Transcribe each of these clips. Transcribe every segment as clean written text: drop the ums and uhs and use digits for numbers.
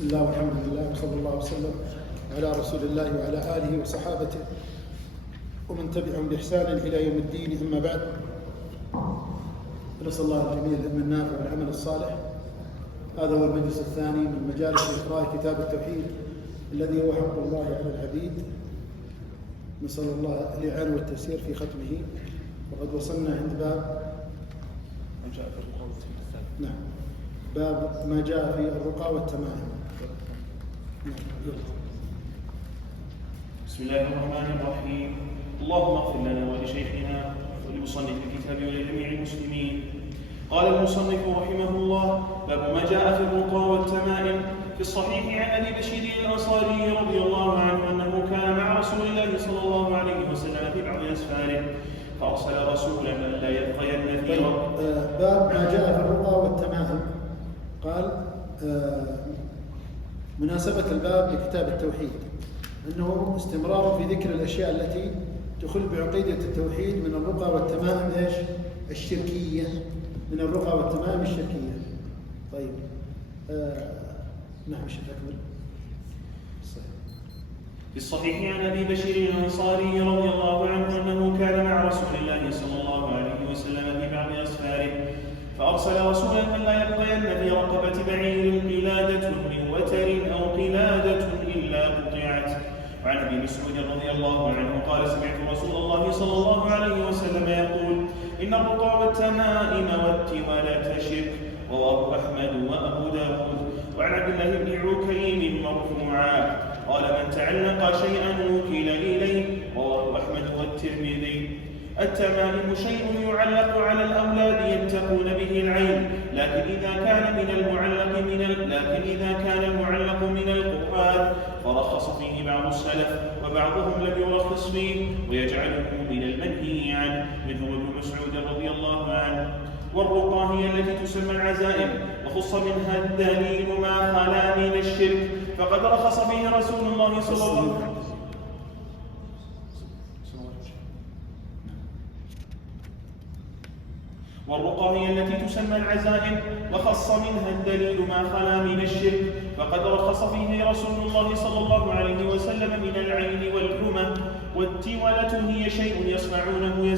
بسم الله والحمد لله وصلى الله وسلم على رسول الله وعلى آله وصحابته ومن تبعهم بإحسان إلى يوم الدين. أما بعد، نسأل الله الجميع العلم النافع والعمل الصالح. هذا هو المجلس الثاني من مجالس إقراء كتاب التوحيد الذي هو حق الله على العبيد. نسأل الله الإعانة والتيسير في ختمه. وقد وصلنا عند باب باب ما جاء في الرقى والتمائم. بسم الله الرحمن الرحيم. اللهم اغفر لنا ولشيخنا ولمصنف الكتاب ولجميع المسلمين. قال المصنف رحمه الله: باب ما جاء في الرقى والتمائم. في الصحيح عن ابي بشير الانصاري رضي الله عنه انه كان مع رسول الله صلى الله عليه وسلم في بعض اسفاره فارسل رسولا لا يبقين في باب ما جاء في الرقى والتمائم. قال مناسبة الباب لكتاب التوحيد أنه استمرار في ذكر الأشياء التي تخل بعقيدة التوحيد من الرقى والتمائم الشركية، من الرقى والتمائم الشركية. طيب نعم، تكمل. في الصحيح عن ابي بشير الانصاري رضي الله عنه انه كان مع رسول الله صلى الله عليه وسلم في بعض اسفاره فارسل رسولا من لا يبقين في رقبه بعير قلاده من وتر او قلاده الا قطعت. وعن ابي مسعود رضي الله عنه قال: سمعت رسول الله صلى الله عليه وسلم يقول: ان الرقى والتمائم والتولة شرك. رواه احمد وابو داود. وعن عبد الله بن عكيم مرفوعا قال: من تعلق شيئا وكل اليه. رواه احمد والترمذي. التمائم شيء يعلق على الأولاد يتقون به العين، لكن إذا كان المعلق من القرآن فرخص فيه بعض السلف، وبعضهم لم يرخص فيه ويجعله من المنهي عنه، منه ابن مسعود رضي الله عنه. والرقى هي التي تسمى العزائم، وخص منها الدليل ما خلا من الشرك، فقد رخص فيه رسول الله صلى الله عليه وسلم. والرقى هي التي تسمى العزائم، وخص منها الدليل ما خلا من الشرك، فقد رخص فيه رسول الله صلى الله عليه وسلم من العين والحمى. والتولة هي شيء يصنعونه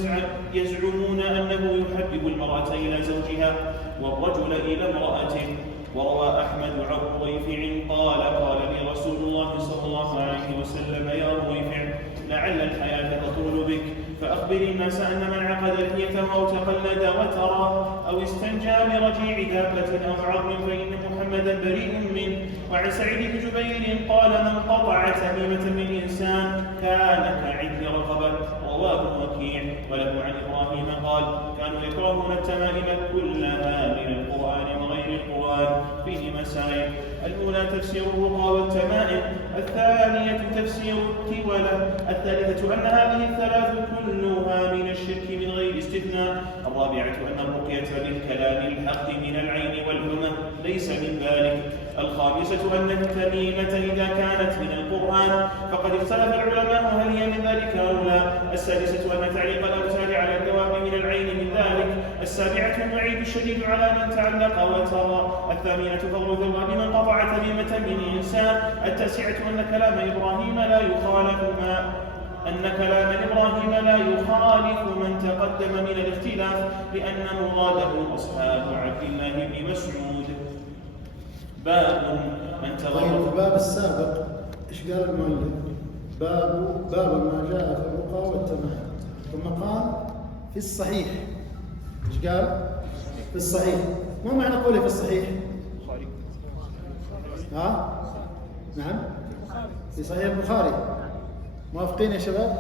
يزعمون أنه يحبب المرأة إلى زوجها والرجل إلى امرأته. وروى أحمد عن رويفع قال لي رسول الله صلى الله عليه وسلم: يا رويفع، لعل الحياة تطول بك، فأخبر الناس أن من عقد لحيته أو تقلد وترى أو استنجى برجيع دابة أو عظم فإن محمدا بريء منه. وعن سعيد بن جبير قال: من قطع تميمة من إنسان كان كعد رقبة. رواه وكيع. وله عن إبراهيم قال: كانوا يكرهون التمائم كلها من القرآن وغير القرآن. فيه مسائل: الأولى تفسير الرقى والتمائم، الثانية تفسير التولة، الثالثة أن هذه الثلاث كلها من الشرك من غير استثناء، الرابعة أن الرقية بالكلام الحق من العين والحمى ليس من ذلك، الخامسة أن التميمة إذا كانت من القرآن فقد اختلف العلماء هل هي من ذلك أو لا، السادسة أن تعليق الأوتار على الدواب من العين من ذلك، السابعة الوعيد الشديد على من تعلق وترى، الثامنة فضل ثواب من قطع تميمة من إنسان، التاسعة أن كلام إبراهيم لا يخالف من تقدم من الاختلاف، لأن مراده أصحاب عبد الله بن مسعود. باب من تغرب. الباب السابق ايش قال المؤلف؟ باب ما جاء في الرقى والتمائم، ثم قال في الصحيح. ايش قال؟ في الصحيح. ما معنى قوله في الصحيح؟ نعم، في صحيح البخاري. موافقين يا شباب؟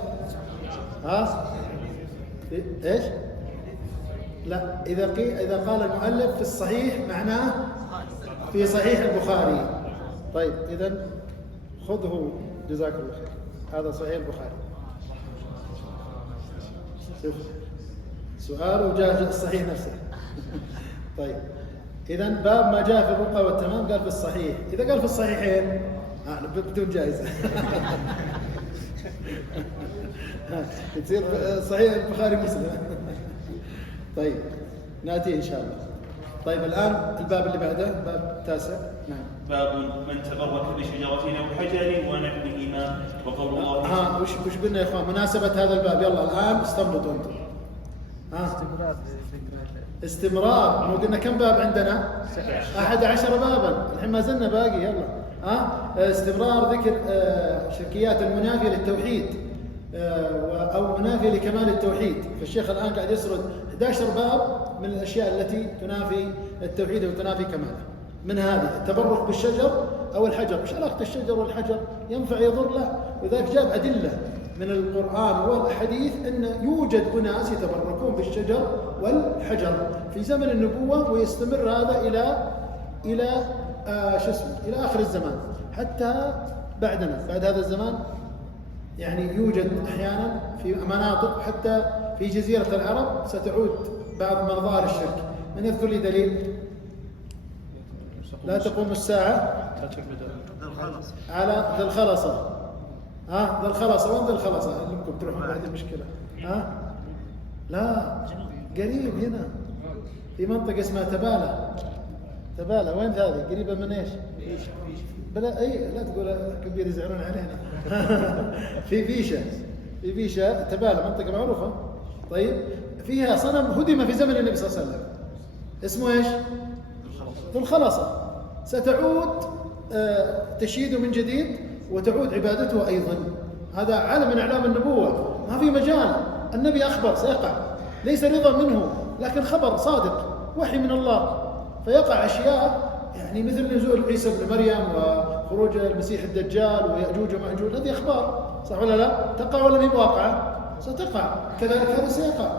ايش؟ لا، إذا قال المؤلف في الصحيح معناه في صحيح البخاري. طيب إذن خذه، جزاك الله خير. هذا صحيح البخاري. شوف سؤال وجاء الصحيح نفسه. طيب إذن باب ما جاء في الرقى والتمام قال في الصحيح. إذا قال في الصحيحين بدون جائزة. تصير صحيح البخاري مسلم. طيب نأتي إن شاء الله. طيب الآن الباب اللي بعده باب التاسع. نعم. باب من تبرك بشجرة أو حجر ونحوهما. وقول الله وش قلنا يا إخوان مناسبة هذا الباب؟ يلا الآن استنبطوا أنتم. استمرار. مو قلنا كم باب عندنا؟ 11 بابا، الحين ما زلنا باقي. يلا استمرار ذكر شركيات المنافية للتوحيد أو منافية لكمال التوحيد. فالشيخ الآن قاعد يسرد 11 باب من الأشياء التي تنافي التوحيد وتنافي كماله. من هذه التبرك بالشجر أو الحجر. مش علاقة الشجر والحجر؟ ينفع يضر له. وذلك جاب أدلة من القرآن والحديث أن يوجد أناس يتبركون بالشجر والحجر في زمن النبوة، ويستمر هذا إلى إلى آخر الزمان، حتى بعدنا بعد هذا الزمان. يعني يوجد أحيانا في مناطق حتى في جزيرة العرب ستعود بعض مظاهر الشرك. من يذكر لي دليل؟ لا تقوم الساعة على ذي الخلصة. ذي الخلصة. وين ذي الخلصة؟ أنكم تروحون بعد المشكلة. لا قريب هنا في منطقة اسمها تبالة. وين هذه؟ قريبة من ايش؟ بلا لا تقول كبير يزعلون علينا. في فيشة تبالة، منطقة معروفة. طيب فيها صنم هدم في زمن النبي صلى الله عليه وسلم، اسمه ايش؟ ذو الخلصة. ستعود تشييده من جديد وتعود عبادته أيضا. هذا علم من أعلام النبوة، ما في مجال. النبي أخبر سيقع، ليس رضا منه لكن خبر صادق، وحي من الله. فيقع أشياء يعني مثل نزول عيسى بن مريم وخروج المسيح الدجال ويأجوج ومأجوج، هذه أخبار صح ولا لا؟ تقع ولا هي واقعة؟ ستقع. كذلك هذا سيقع.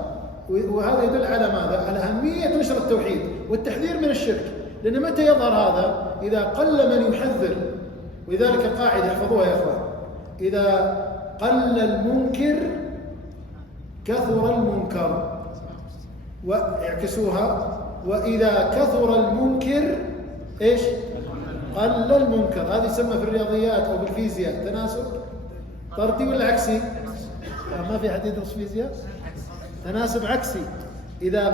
وهذا يدل على ماذا؟ على أهمية نشر التوحيد والتحذير من الشرك. لأن متى يظهر هذا؟ إذا قل من يحذر. ولذلك القاعدة احفظوها يا أخوان: إذا قل المنكر كثر المنكر. واعكسوها: وإذا كثر المنكر إيش؟ قل المنكر. هذه يسمى في الرياضيات أو بالفيزياء تناسب طردي ولا عكسي؟ ما في أحد يدرس فيزياء؟ تناسب عكسي. إذا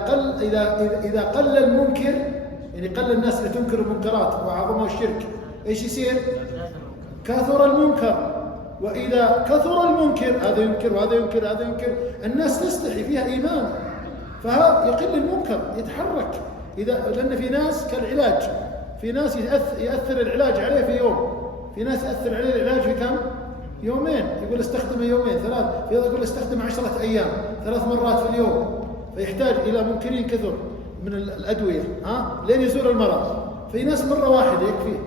قل المنكر، يعني قل الناس اللي تنكر المنكرات وعظموا الشرك، إيش يصير؟ كثر المنكر. وإذا كثر المنكر، هذا ينكر وهذا ينكر هذا ينكر، الناس تستحي، فيها إيمان، فهذا يقل المنكر، يتحرك. لأن في ناس كالعلاج، في ناس يأثر العلاج عليه في يوم، في ناس يأثر عليه العلاج في كم؟ يومين. يقول استخدمه يومين ثلاث، في يقول استخدمه 10 أيام 3 مرات في اليوم. فيحتاج إلى منكرين كثر من الأدوية لين يزول المرض. في ناس مرة واحدة يكفيه،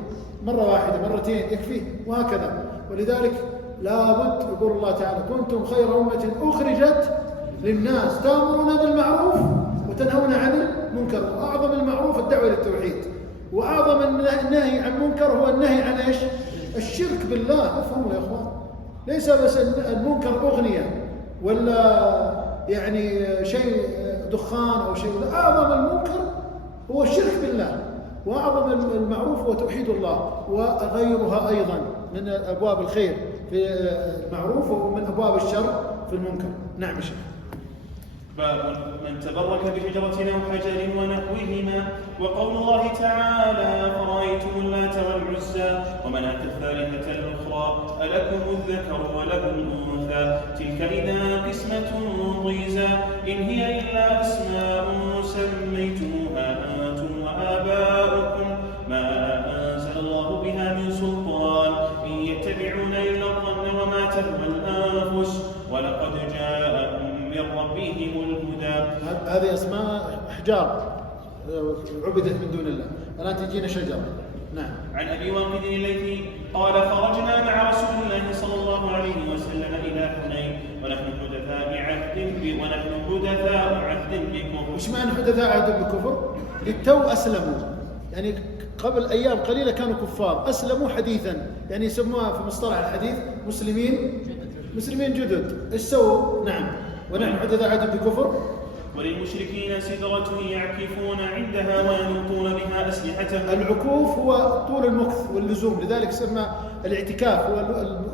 مرة واحدة مرتين يكفيه، وهكذا. ولذلك لابد، يقول الله تعالى: كنتم خير أمة أخرجت للناس تأمرون بالمعروف وتنهون عن المنكر. وأعظم المعروف الدعوة للتوحيد، وأعظم النهي عن المنكر هو النهي عن إيش؟ الشرك بالله. افهموا يا إخوان، ليس بس المنكر أغنية ولا يعني شيء دخان أو شيء، لا، أعظم المنكر هو الشرك بالله، وأعظم المعروف هو توحيد الله، وغيرها أيضا من أبواب الخير في المعروف ومن أبواب الشر في المنكر. نعم شيخ. باب من تبرك بشجرة أو حجر ونحوهما. وقول الله تعالى: فرأيتم اللات والعزى ومناة الثالثة الأخرى ألكم الذكر وله الأنثى تلك إذا قسمة ضيزى إن هي إلا أسماء سميتموها أنتم وآباؤكم ما أنزل الله بها من سلطان إن يتبعون إلا الظن وما تهوى الأنفس ولقد جاءهم من ربهم الهدى. هذه أسماء أحجار عبدت من دون الله، الآن تجينا شجرة. نعم. عن أبي واقد الليثي قال: خرجنا مع رسول الله صلى الله عليه وسلم إلى حنين ونحن حدثاء عهد بكفر. وش معنى حدثاء عهد بكفر؟ للتو أسلموا، يعني قبل أيام قليلة كانوا كفار، أسلموا حديثا، يعني يسموها في مصطلح الحديث مسلمين جدد. إيش سووا؟ نعم. ونحن حدثاء عهد بكفر. وللمشركين سدرة يعكفون عندها وينوطون بها أسلحتهم. العكوف هو طول المكث واللزوم، لذلك يسمى الاعتكاف هو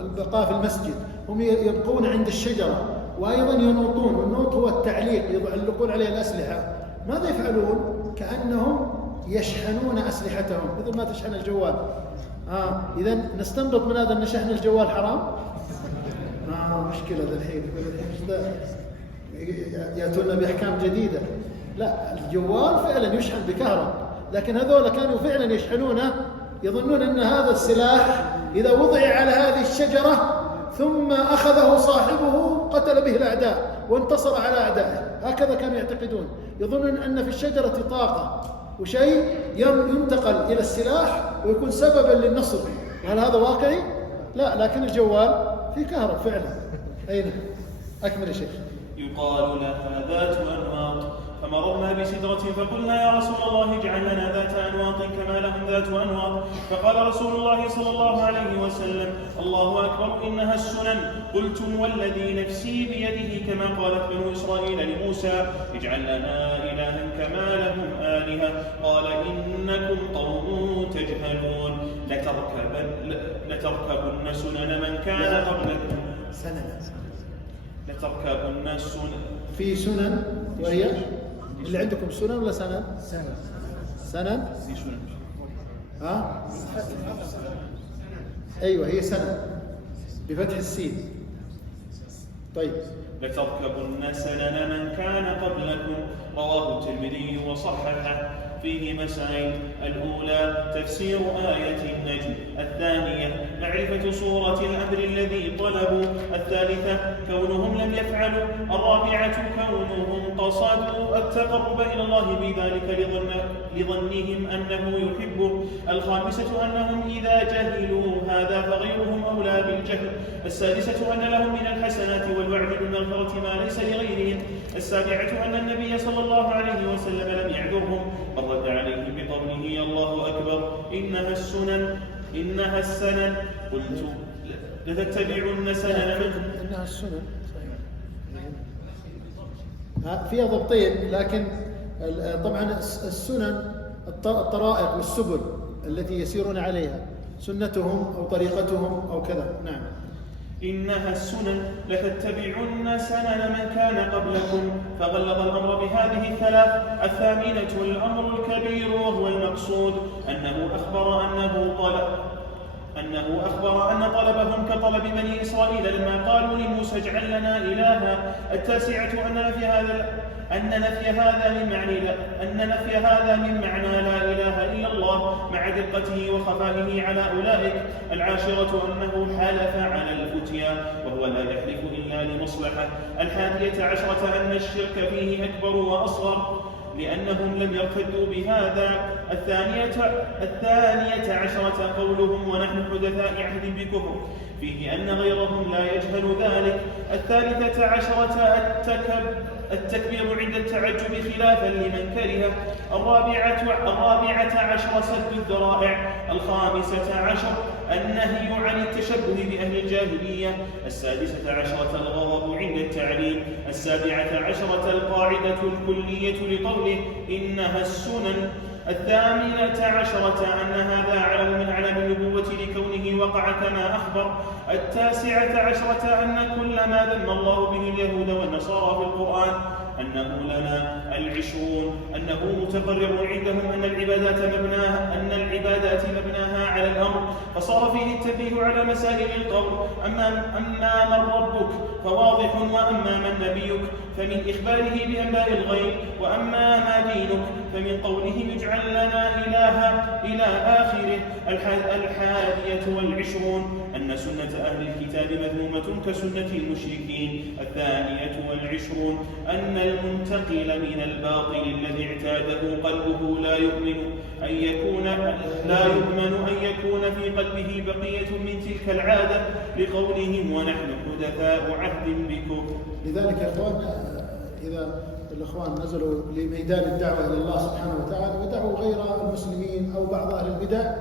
البقاء في المسجد. هم يبقون عند الشجرة وأيضا ينوطون، والنوط هو التعليق، يعلقون عليه الأسلحة. ماذا يفعلون؟ كأنهم يشحنون أسلحتهم مثل ما تشحن الجوال. إذا نستنبط من هذا أن شحن الجوال حرام. مشكلة ذا الحين يأتون بأحكام جديدة. لا، الجوال فعلا يشحن بكهرباء، لكن هذول كانوا فعلا يشحنونه، يظنون أن هذا السلاح إذا وضع على هذه الشجرة ثم أخذه صاحبه قتل به الأعداء وانتصر على أعدائه. هكذا كانوا يعتقدون، يظنون أن في الشجرة طاقة وشيء ينتقل إلى السلاح ويكون سببا للنصر. وهل هذا واقعي؟ لا، لكن الجوال في كهرباء فعلا. أين أكمل يا شيخ؟ يقال لها ذات أنواط، فمررنا بسدرة فقلنا يا رسول الله اجعل لنا ذات أنواط كما لهم ذات أنواط. فقال رسول الله صلى الله عليه وسلم الله أكبر إنها السنن. قلتم والذي نفسي بيده كما قالت بنو إسرائيل لموسى اجعل لنا إلها كما لهم آلهة. قال إنكم قوم تجهلون لتركبن سنن من كان قبلكم. لتركبن السنن. في سنن وهي اللي عندكم سنن ولا سنن؟ سنن. في سنن. أيوة هي سنن بفتح السين. طيب. لتركبن سنن من كان قبلكم. رواه الترمذي وصححه. فيه مسائل: الأولى تفسير آية النجم، الثانية معرفة صورة الأمر الذي طلبوا، الثالثة كونهم لم يفعلوا، الرابعة كونهم قصدوا التقرب إلى الله بذلك لظنهم أنه يحبه، الخامسة أنهم إذا جهلوا هذا فغيرهم أولى بالجهل، السادسة أن لهم من الحسنات والوعد بالمغفرة ما ليس لغيرهم، السابعة أن النبي صلى الله عليه وسلم لم يعذرهم، رد عليه بقوله الله أكبر إنها السنن. قلت لتتبعن سنن من إنها السنن فيها ضبطين، لكن طبعا السنن الطرائق والسبل التي يسيرون عليها، سنتهم أو طريقتهم أو كذا. نعم. إنها السنن لتتبعن سنن من كان قبلكم. فغلظ الأمر بهذه الثلاث. الثامنة الأمر الكبير وهو المقصود أنه أخبر أن طلبهم كطلب بني إسرائيل لما قالوا لموسى اجعل لنا إلها. التاسعة أن نفي هذا من معنى لا إله إلا الله مع دقته وخفائه على أولئك. العاشرة أنه حلف على الفتيا وهو لا يحلف إلا لمصلحة. 11 أن الشرك فيه أكبر وأصغر لأنهم لم يرتدوا بهذا. 12 قولهم ونحن حدثاء عهد بكفر فيه أن غيرهم لا يجهل ذلك. 13 التكبير عند التعجب خلافا لمن كره. 14 سد الذرائع. 15 النهي عن التشبه بأهل الجاهلية. 16 الغضب عند التعليم. 17 القاعدة الكلية لقوله إنها السنن. 18 أن هذا علم من علم النبوة لكونه وقع كما أخبر. 19 أن كل ما ذم الله به اليهود والنصارى في القرآن أنه لنا 20 أنه متقرر عندهم أن العبادات مبناها على الأمر، فصار فيه التنبيه على مسائل القول. أما من ربك فواضح، وأما من نبيك فمن إخباره بأنباء الغيب، وأما ما دينك فمن قوله يجعل لنا إلها إلى آخره. 21 أن سنة أهل الكتاب مذمومة كسنة المشركين. 22 أن المنتقل من الباطل الذي اعتاده قلبه لا يؤمن أن يكون في قلبه بقية من تلك العادة لقولهم ونحن حدثاء عهد بكم. لذلك يا إخوان، إذا الإخوان نزلوا لميدان الدعوة إلى الله سبحانه وتعالى ودعوا غير المسلمين أو بعض أهل البدع،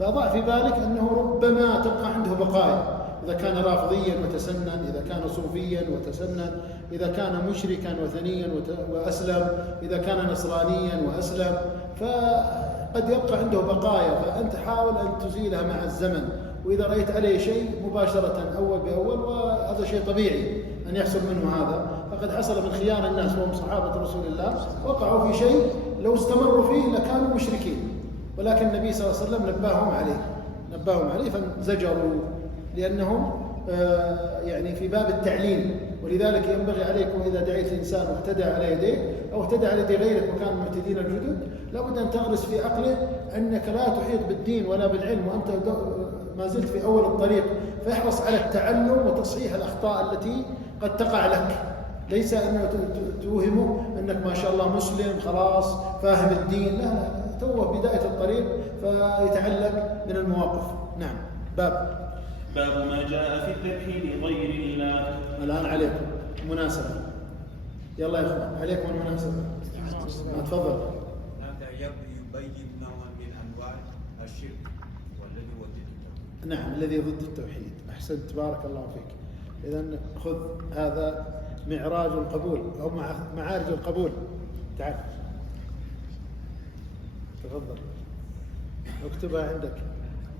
فضع في بالك أنه ربما تبقى عنده بقايا، إذا كان رافضيا وتسنن، إذا كان صوفيا وتسنن، إذا كان مشركا وثنيا وأسلم، إذا كان نصرانيا وأسلم، فقد يبقى عنده بقايا، فأنت حاول أن تزيلها مع الزمن. وإذا رأيت عليه شيء مباشرة أول بأول، وهذا شيء طبيعي أن يحصل منه هذا، فقد حصل من خيار الناس وهم صحابة رسول الله، وقعوا في شيء لو استمروا فيه لكانوا مشركين، ولكن النبي صلى الله عليه وسلم نبههم عليه فانزجروا، لأنهم يعني في باب التعليم. ولذلك ينبغي عليكم إذا دعيت الإنسان واهتدى على يديه أو اهتدى على يدي غيرك وكانوا المعتدين الجدد، لابد أن تغرس في عقله أنك لا تحيط بالدين ولا بالعلم وأنت ما زلت في أول الطريق، فاحرص على التعلم وتصحيح الأخطاء التي قد تقع لك. ليس أنه توهمه أنك ما شاء الله مسلم خلاص فاهم الدين، لا، توه بداية الطريق فيتعلم من المواقف. نعم. باب ما جاء في الذبح لغير الله. الآن عليكم مناسبة، يلا يا أخوان عليكم المناسبة. تفضل. هذا يبين نوعا من أنواع الشرك والذي هو ضد التوحيد. نعم، الذي ضد التوحيد. أحسنت، بارك الله فيك. إذن خذ هذا معراج القبول أو معارج القبول. تعال تفضل اكتبها عندك.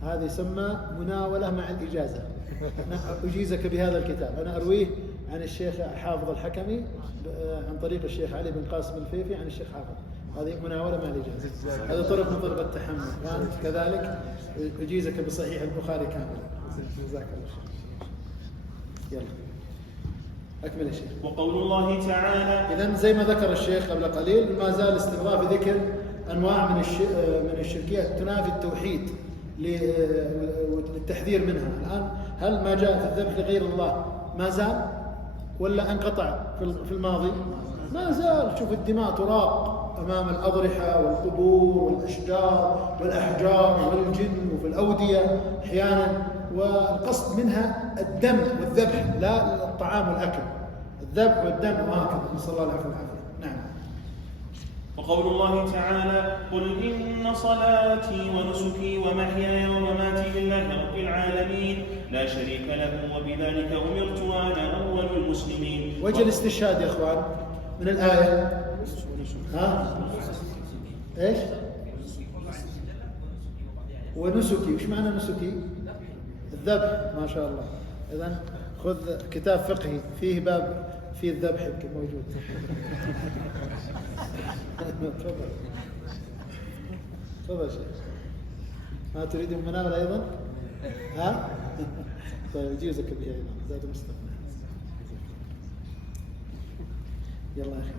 هذه يسمى مناولة مع الإجازة. أنا أجيزك بهذا الكتاب، أنا أرويه عن الشيخ حافظ الحكمي عن طريق الشيخ علي بن قاسم الفيفي عن الشيخ حافظ. هذه مناولة مع الإجازة، هذا طرق من طرق التحمل. وأنت كذلك أجيزك بصحيح البخاري كاملا. جزاك الله خير. يلا أكمل يا شيخ. وقول الله تعالى. إذن زي ما ذكر الشيخ قبل قليل، ما زال استمرار في ذكر أنواع من الشركيات تنافي التوحيد للتحذير منها. الآن هل ما جاء في الذبح لغير الله ما زال ولا انقطع في الماضي؟ ما زال. شوف الدماء تراق أمام الأضرحة والقبور والأشجار والأحجار والجن وفي الأودية أحيانا، والقصد منها الدم والذبح لا الطعام والأكل، الذبح والدم وهكذا. نسأل الله العافية والعافية. نعم. وقول الله تعالى: قل إن صلاتي ونسكي ومحياي ومماتي لله رب العالمين لا شريك له وبذلك أمرت وأنا أول المسلمين. وجه الاستشهاد يا إخوان من الآية. ها؟ إيش؟ ونسكي. وش معنى نسكي؟ الذبح. ما شاء الله. إذن خذ كتاب فقهي فيه باب فيه الذبح يمكن موجود. تفضل شيخ. ما تريد المناولة أيضا؟ ها؟ طيب يجوزك بها أيضا زاد مستقبل. يلا يا أخي.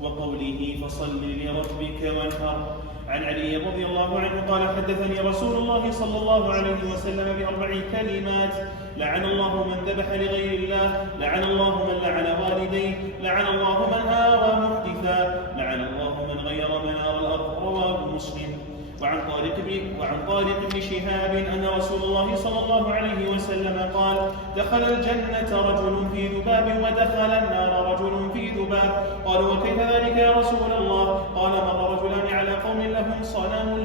وقوله فصل لربك وانحر. عن علي رضي الله عنه قال: حدثني رسول الله صلى الله عليه وسلم ب4 كلمات: لعن الله من ذبح لغير الله، لعن الله من لعن والديه، لعن الله من آوى محدثا، لعن الله من غير منار الأرض. رواه مسلم. وعن طارق بن شهاب أن رسول الله صلى الله عليه وسلم قال: دخل الجنة رجل في ذباب ودخل النار رجل في ذباب. قالوا: وكيف ذلك يا رسول الله؟ قال: مر رجلان على قوم لهم صنم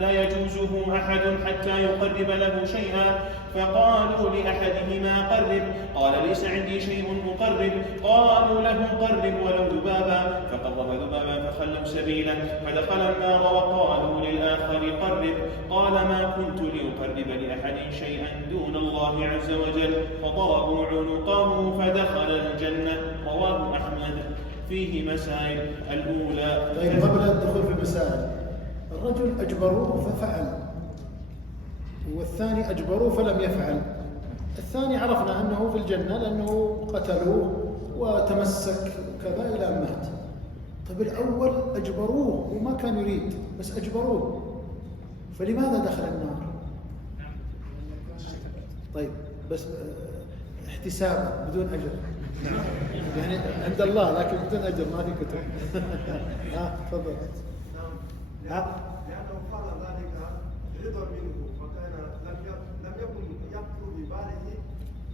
لا يجوزه أحد حتى يقرب له شيئا، فقالوا لأحدهما: قرب. قال: ليس عندي شيء أقرب. قالوا له: قرب ولو ذبابا. فقرب ذبابا فخلوا سبيله، فدخل النار وقالوا للآخر: قرب. قال: ما كنت لأقرب لأحد شيئا دون الله عز وجل. فضربوا عنقه فدخل الجنة. رواه أحمد. فيه مسائل. الأولى. طيب قبل الدخول في المسائل، الرجل أجبروه ففعل، والثاني أجبروه فلم يفعل. الثاني عرفنا أنه في الجنة لأنه قتلوه وتمسك كذا إلى أن مات. طيب الأول أجبروه وما كان يريد بس أجبروه، فلماذا دخل النار؟ طيب بس احتساب بدون أجر، يعني عند الله لكن بدون أجر، ما في كتب. تفضل. لأنه قال ذلك رضا منه، فكان لم يكن يخطر بباله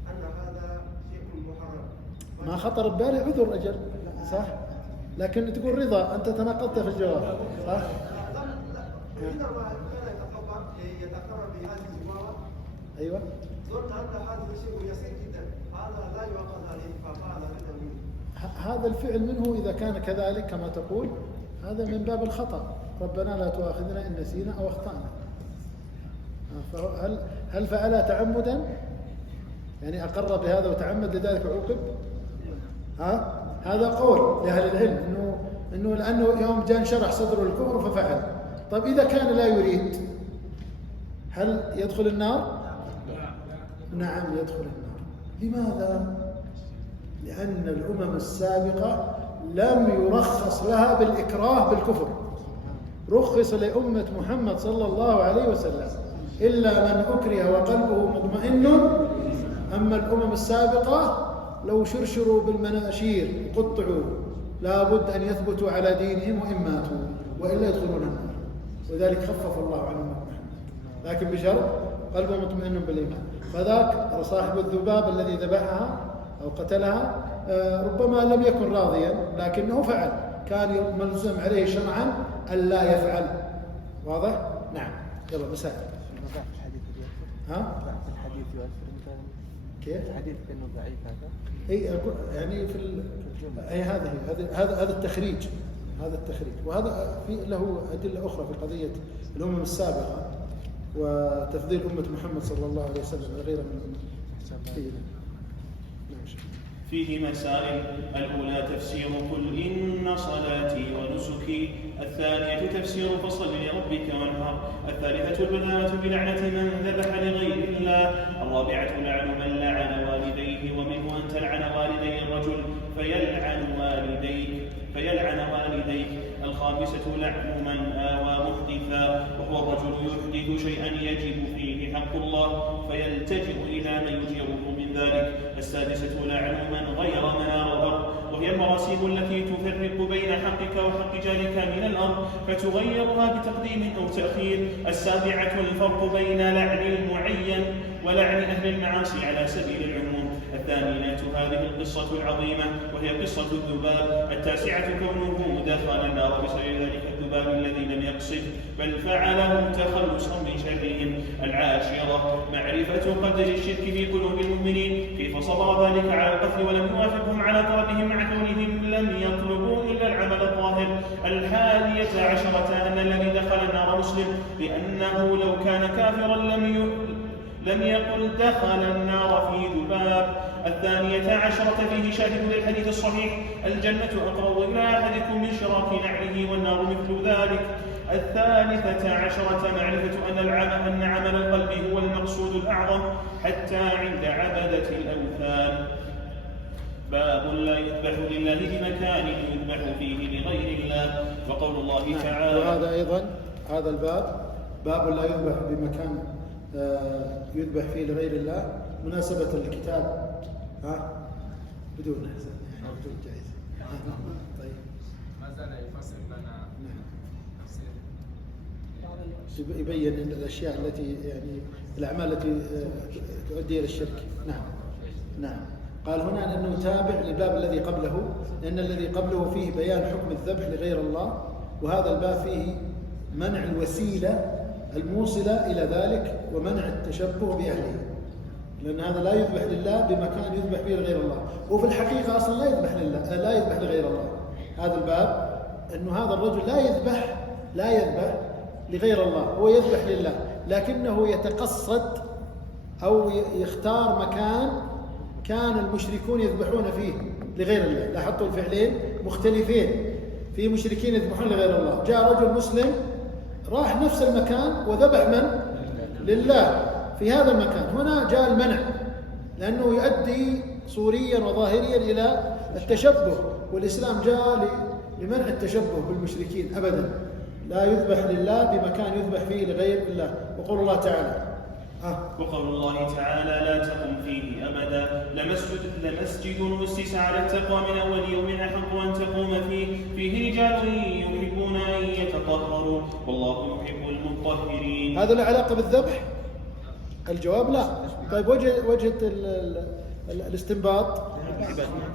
أن هذا شيء محرم. ما خطر بباله عذر أجل، صح؟ لكن تقول رضا، أنت تناقضت في الجواب، صح؟ حينما كان يتقرب بهذه الزواوة، أيوة. ظن أن هذا شيء يسير جدا، هذا لا يؤخذ عليه، فقال رضا منه. هذا الفعل منه إذا كان كذلك كما تقول، هذا من باب الخطأ. ربنا لا تؤاخذنا إن نسينا أو أخطأنا. هل فعل تعمدا؟ يعني أقر بهذا وتعمد لذلك عوقب؟ هذا قول لأهل العلم إنه لأنه يوم جاء انشرح صدره الكفر ففعل. طيب إذا كان لا يريد هل يدخل النار؟ نعم يدخل النار. لماذا؟ لأن الأمم السابقة لم يرخص لها بالإكراه بالكفر، رخص لأمة محمد صلى الله عليه وسلم إلا من أكره وقلبه مطمئن. أما الأمم السابقة لو شرشروا بالمناشير وقطعوا لابد أن يثبتوا على دينهم وإن ماتوا وإلا يدخلون النار، ولذلك خفف الله عن أمة محمد، لكن بشرط قلبه مطمئن بالإيمان. فذاك صاحب الذباب الذي ذبحها أو قتلها ربما لم يكن راضيا لكنه فعل، كان ملزم عليه شرعا ألا يفعل. واضح؟ نعم. يلا مساء. ها؟ الحديث يؤثر كيف؟ الحديث كأنه ضعيف هذا؟ اي يعني في اي هذا التخريج، هذا التخريج، وهذا في له أدلة أخرى في قضية الأمم السابقة وتفضيل أمة محمد صلى الله عليه وسلم غير من الأمم. فيه مسائل: الأولى تفسير قل إن صلاتي ونسكي، الثانية تفسير فصل لربك وانحر، الثالثة البداءة بلعنة من ذبح لغير الله، الرابعة لعن من لعن والديه، ومنه أن تلعن والدي الرجل فيلعن والديك، الخامسة لعن من آوى محدثا وهو الرجل يحدث شيئا يجب فيه حق الله فيلتجئ إلى من يجيره من ذلك، السادسة لعن من غير منار الأرض وهي المراسيم التي تفرق بين حقك وحق جارك من الأرض فتغيرها بتقديم أو تأخير، السابعة الفرق بين لعن المعين ولعن أهل المعاصي على سبيل العموم، الثامنة هذه القصة العظيمة وهي قصة الذباب، التاسعة كونه دخل النار بسبب ذلك الذباب الذي لم يقصد بل فعله تخلصا من شرهم، العاشرة معرفة قدر الشرك في قلوب المؤمنين كيف صبر ذلك على القتل ولم يوافقهم على طلبهم مع كونهم لم يطلبوا إلا العمل الظاهر، الحادية عشرة أن الذي دخل النار مسلم لأنه لو كان كافرا لم يقل دخل النار في ذباب، الثانية عشرة فيه شاهد للحديث الصحيح: الجنة أقرب إلى أحدكم من شراك نعله والنار مثل ذلك، الثالثة عشرة معرفة أن عمل القلب هو المقصود الأعظم حتى عند عبدة الأوثان. باب لا يذبح لله بمكان يذبح فيه لغير الله، وقول الله تعالى. وهذا أيضا هذا الباب باب لا يذبح بمكان يذبح فيه لغير الله، مناسبة الكتاب بدون جائزة. طيب ما زال يفسر لنا يبين الأشياء التي يعني الأعمال التي تؤدي إلى الشرك. نعم. قال هنا أنه تابع للباب الذي قبله، لأن الذي قبله فيه بيان حكم الذبح لغير الله، وهذا الباب فيه منع الوسيلة الموصلة إلى ذلك ومنع التشبه بأهله، لأن هذا لا يذبح لله بمكان يذبح فيه لغير الله، وفي الحقيقة أصلا لا يذبح لغير الله. هذا الباب أنه هذا الرجل لا يذبح لغير الله، هو يذبح لله لكنه يتقصد أو يختار مكان كان المشركون يذبحون فيه لغير الله. لاحظتوا الفعلين مختلفين، في مشركين يذبحون لغير الله، جاء رجل مسلم راح نفس المكان وذبح من؟ لله في هذا المكان. هنا جاء المنع لأنه يؤدي صوريا وظاهريا إلى التشبه، والإسلام جاء لمنع التشبه بالمشركين أبدا. لا يذبح لله بمكان يذبح فيه لغير الله. وقول الله تعالى وقول الله تعالى: لا تقم فيه أبدا لمسجد أسس على التقوى من أول يوم أحق أن تقوم فيه رجال يحبون أن يتطهروا والله يحب المطهرين. هذا له علاقة بالذبح؟ الجواب لا. طيب وجهة الاستنباط؟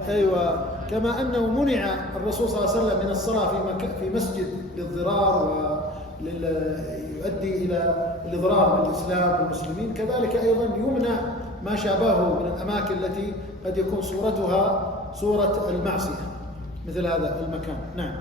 أيوة، كما أنه منع الرسول صلى الله عليه وسلم من الصلاة في مسجد للضرار ويؤدي إلى الإضرار بالإسلام والمسلمين، كذلك أيضا يمنع ما شابهه من الأماكن التي قد يكون صورتها صورة المعصية مثل هذا المكان. نعم.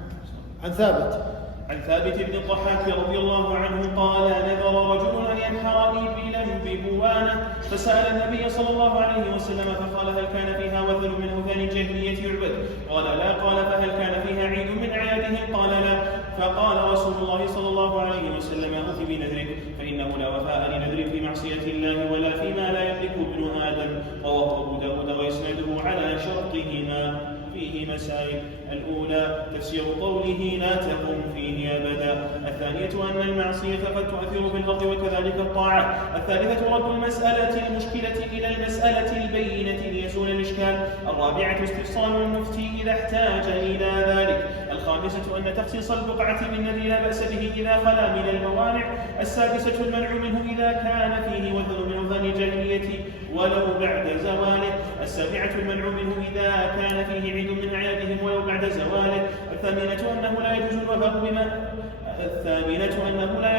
عن ثابت عن ثابت بن الضحاك رضي الله عنه قال نذر رجل أن ينحر إبلا ببوانة فسأل النبي صلى الله عليه وسلم فقال هل كان فيها وثن من أوثان الجاهلية يعبد؟ قال لا. قال فهل كان فيها عيد من أعيادهم؟ قال لا. فقال رسول الله صلى الله عليه وسلم أوف بنذرك فإنه لا وفاء لنذر في معصية الله ولا فيما لا يملك ابن آدم. رواه أبو داود ويسنده على شرطهما. فيه مسائل: الأولى تفسير قوله لا تقم فيه أبدا. الثانية أن المعصية قد تؤثر باللغو وكذلك الطاعة. الثالثة رد المسألة المشكلة إلى المسألة البينة ليزول الإشكال. الرابعة استفصال المفتي إذا احتاج إلى ذلك. الخامسة أن تخصيص البقعة بالنذر لا بأس به إذا خلا من الموانع. السادسة المنع منه إذا كان فيه وثن من أوثان الجاهلية ولو بعد زواله. السابعة المنع منه إذا كان فيه عيد من أعيادهم ولو بعد زواله. الثامنة أنه لا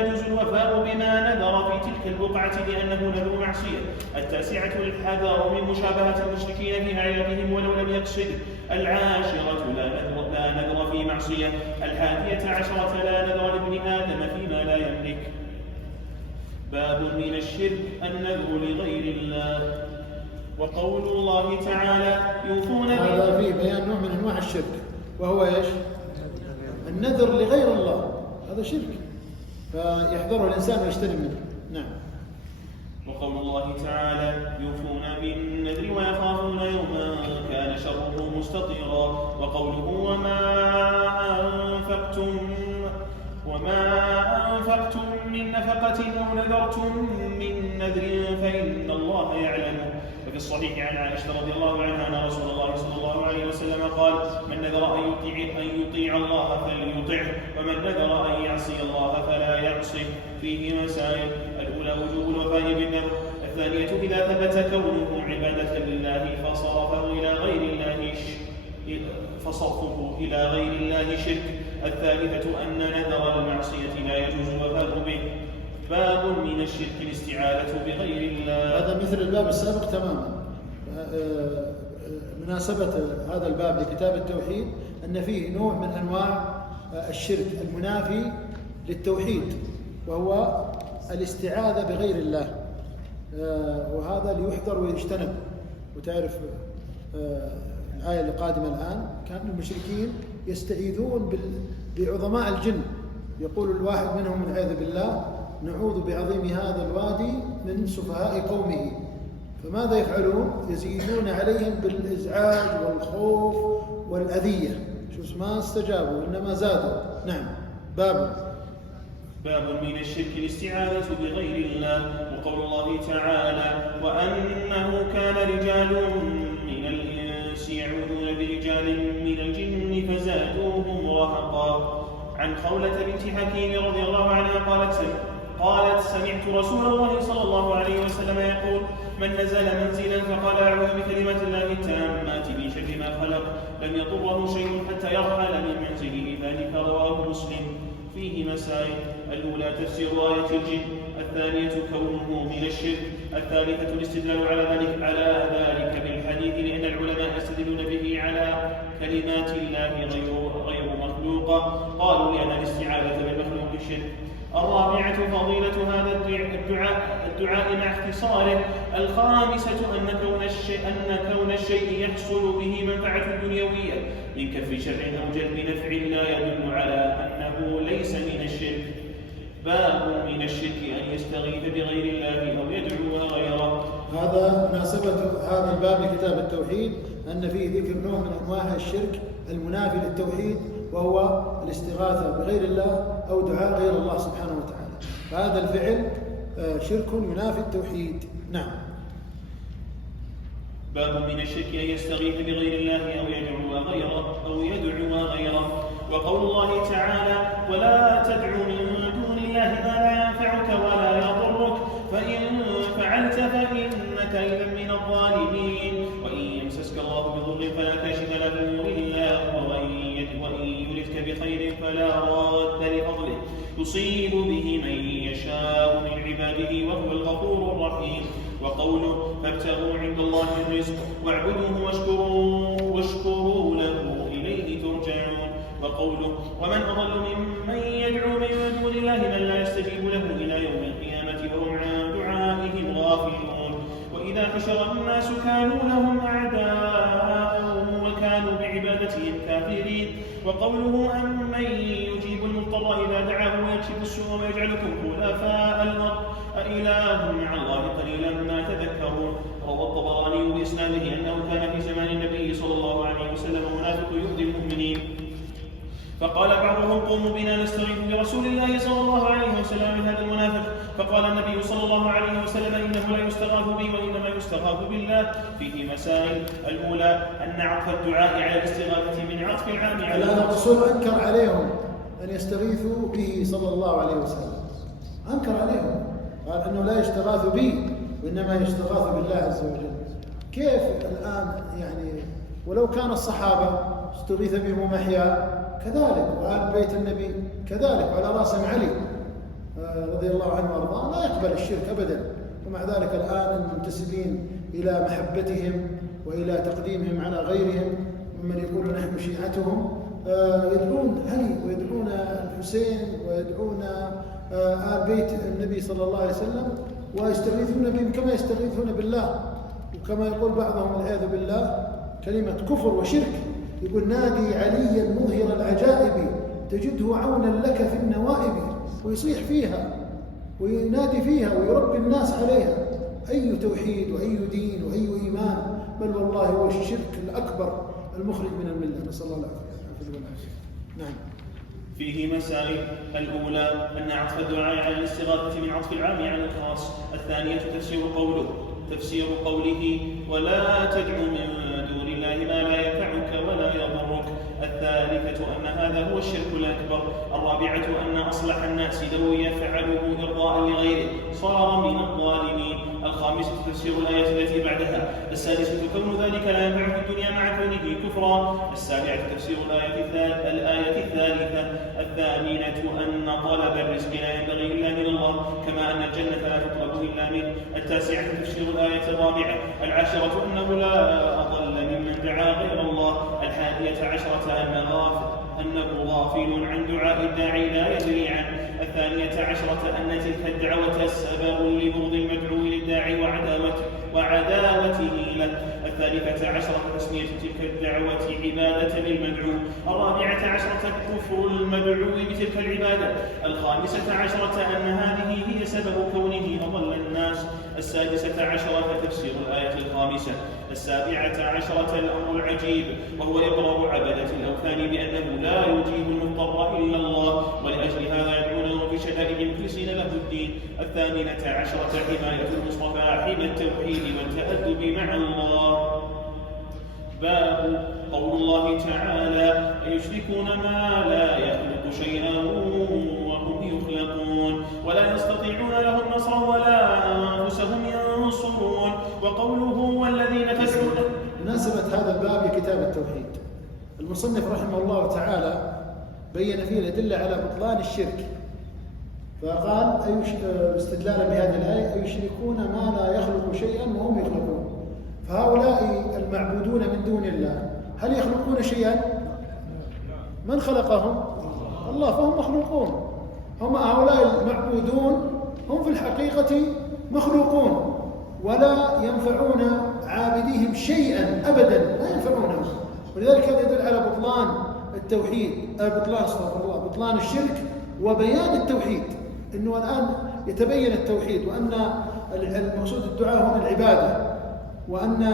يجوز الوفاء بما نذر في تلك البقعة لأنه نذر معصية. التاسعة الحذر من مشابهة المشركين في أعيادهم ولو لم يقصد. العاشرة لا نذر في معصية. 11 لا نذر لابن آدم فيما لا يملك. باب من الشرك النذر لغير الله. وقول الله تعالى يوفون هذا فيه بيان نوع من أنواع الشرك وهو إيش؟ النذر لغير الله. هذا شرك فيحذره الإنسان ويجتنب منه. نعم. وقول الله تعالى يوفون بالنذر ويخافون يوما كان شره مستطيرا. وقوله وما أنفقتم من نفقة أو نذرتم من نذر فإن الله يعلمه. وفي الصحيح عن عائشة رضي الله عنها أن رسول الله صلى الله عليه وسلم قال من نذر أن يطيع الله فليطعه ومن نذر أن يعصي الله فلا يعصه. فيه مسائل: الأولى وجوب الوفاء بالنذر. الثانية إذا ثبت كونه عبادة لله فصرفه إلى غير الله شرك. الثالثة أن نذر المعصية لا يجوز الوفاء به. باب من الشرك الاستعاذة بغير الله. هذا مثل الباب السابق تماما. مناسبة هذا الباب لكتاب التوحيد أن فيه نوع من أنواع الشرك المنافي للتوحيد وهو الاستعاذة بغير الله، وهذا ليحذر ويجتنب. وتعرف الآية اللي قادمة الآن كان المشركين يستعيذون بعظماء الجن، يقول الواحد منهم والعياذ بالله نعوذ بعظيم هذا الوادي من سفهاء قومه. فماذا يفعلون؟ يزيدون عليهم بالإزعاج والخوف والأذية. شوف ما استجابوا إنما زادوا. نعم. باب من الشرك الاستعاذة بغير الله. وقول الله تعالى وأنه كان رجال من الإنس يعوذون برجال من الجن فزادوهم رهقا. عن خولة بنت حكيم رضي الله عنها قالت سمعت رسول الله صلى الله عليه وسلم يقول من نزل منزلا فقال أعوذ بكلمات الله التامات من شر ما خلق لم يضره شيء حتى يرحل من منزله. ذلك رواه مسلم. فيه مسائل: الأولى تفسير آية الجن. الثانية كونه من الشرك. الثالثة الاستدلال على ذلك بالحديث لأن العلماء يستدلون به على كلمات الله غير مخلوقة. قالوا لأن الاستعاذة بالمخلوق الشرك. الرابعة فضيلة هذا الدعاء مع اختصاره. الخامسة أن كون الشيء يحصل به منفعة دنيوية من كف شر أو جلب نفع لا يدل على أنه ليس من الشرك. باب من الشرك أن يستغيث بغير الله أو يدعو غيره. هذا مناسبة هذا الباب لكتاب التوحيد أن فيه ذكر نوع من أنواع الشرك المنافي للتوحيد وهو الاستغاثة بغير الله أو دعاء غير الله سبحانه وتعالى. فهذا الفعل شرك ينافي التوحيد. نعم. باب من الشرك أن يستغيث بغير الله أو يدعو غيره. وقول الله تعالى ولا تدع من دون الله ما لا ينفعك ولا يضرك فإن فعلت فإنك إذا من الظالمين. وإن يمسسك الله بضر فلا كاشف له إلا هو وإن يردك بخير فلا راد لفضله يصيب به من يشاء من عباده وهو الغفور الرحيم. وقوله فابتغوا عند الله الرزق واعبدوه واشكروا له إليه ترجعون. وقوله ومن أضل ممن يدعو من دون الله من لا يستجيب له إلى يوم القيامة وهم عن دعائهم غافلون وإذا حشر الناس كانوا لهم أعداء وكانوا بعبادتهم كافرين وقوله أمن يجيب المضطر إذا دعاه ويكشف السوء ويجعلكم خلفاء الأرض أإله مع الله قليلا ما تذكرون. روى الطبراني بإسناده أنه كان في زمان النبي صلى الله عليه وسلم منافق يؤذي المؤمنين فقال بعضهم قوموا بنا نستغيث برسول الله صلى الله عليه وسلم من هذا المنافق فقال النبي صلى الله عليه وسلم إنه لا يستغاث بي وإنما يستغاث بالله. فيه مسائل. الأولى أن عطف الدعاء على الاستغاثة من عطف العام على الرسول أنكر عليهم أن يستغيثوا به صلى الله عليه وسلم، أنكر عليهم قال أنه لا يستغاث به وإنما يستغاث بالله عز وجل. كيف الآن يعني ولو كان الصحابة استغيث بهم أحياء كذلك وآل بيت النبي كذلك وعلى رأسهم علي رضي الله عنه وارضاه لا يقبل الشرك أبدا. ومع ذلك الآن المنتسبين إلى محبتهم وإلى تقديمهم على غيرهم ممن يقول نحن شيعتهم يدعون علي ويدعون الحسين ويدعون آل بيت النبي صلى الله عليه وسلم ويستغيثون بهم كما يستغيثون بالله. وكما يقول بعضهم والعياذ بالله كلمة كفر وشرك، يقول نادي عليا مظهر العجائب تجده عونا لك في النوائب، ويصيح فيها وينادي فيها ويربي الناس عليها. أي توحيد وأي دين وأي إيمان، بل والله هو الشرك الأكبر المخرج من الملة، نسأل الله العافية. نعم. فيه مسائل. الأولى أن عطف الدعاء على الاستغاثة من عطف العام على الخاص. الثانية تفسير قوله ولا تدع من دون الله ما لا ينفعك ولا يضرك. الثالثة أن هذا هو الشرك الأكبر. الرابعة أن أصلح الناس لو يفعله إرضاء لغيره صار من الظالمين. الخامسة تفسير الآية التي بعدها. السادسة كون ذلك لا ينفع في الدنيا مع كونه كفرا. السابعة تفسير الآية الثالثة. الثامنة أن طلب الرزق لا ينبغي إلا من الله كما أن الجنة لا تطلب إلا منه. التاسعة تفسير الآية الرابعة. العاشرة أنه لا أضل ممن دعا غير الله. 11 أنه غافل عن دعاء الداعي لا يدري عنه. 12 أن تلك الدعوة سبب لبغض المدعو للداعي وعداوته له. 13 تسمية تلك الدعوة عبادة للمدعو. 14 كفر المدعو بتلك العبادة. 15 أن هذه هي سبب كونه أضل الناس. 16 تفسير الآية الخامسة. 17 الأمر العجيب وهو إقرار عبدة الأوثان بأنه لا يجيب المضطر إلا الله، ولأجل هذا يدعونه في شدائد مخلصين له الدين. 18 حماية المصطفى حمى التوحيد والتأدب مع الله. باب قول الله تعالى أيشركون ما لا يخلق شيئا وهم يخلقون ولا يستطيعون لهم نصرا ولا أنفسهم ينصرون. وقوله والذين تدعون. مناسبة هذا الباب لكتاب التوحيد، المصنف رحمه الله تعالى بين فيه الأدلة على بطلان الشرك، فقال استدلالا بهذه الآية أيشركون ما لا يخلق شيئا وهم يخلقون. فهؤلاء المعبودون من دون الله هل يخلقون شيئا؟ من خلقهم؟ الله، فهم مخلوقون. هم هؤلاء المعبودون هم في الحقيقة مخلوقون ولا ينفعون عابديهم شيئا أبدا، لا ينفعونهم. ولذلك هذا يدل على بطلان التوحيد، بطلان الشرك وبيان التوحيد، أنه الآن يتبين التوحيد وأن المقصود الدعاء هنا العبادة، وأن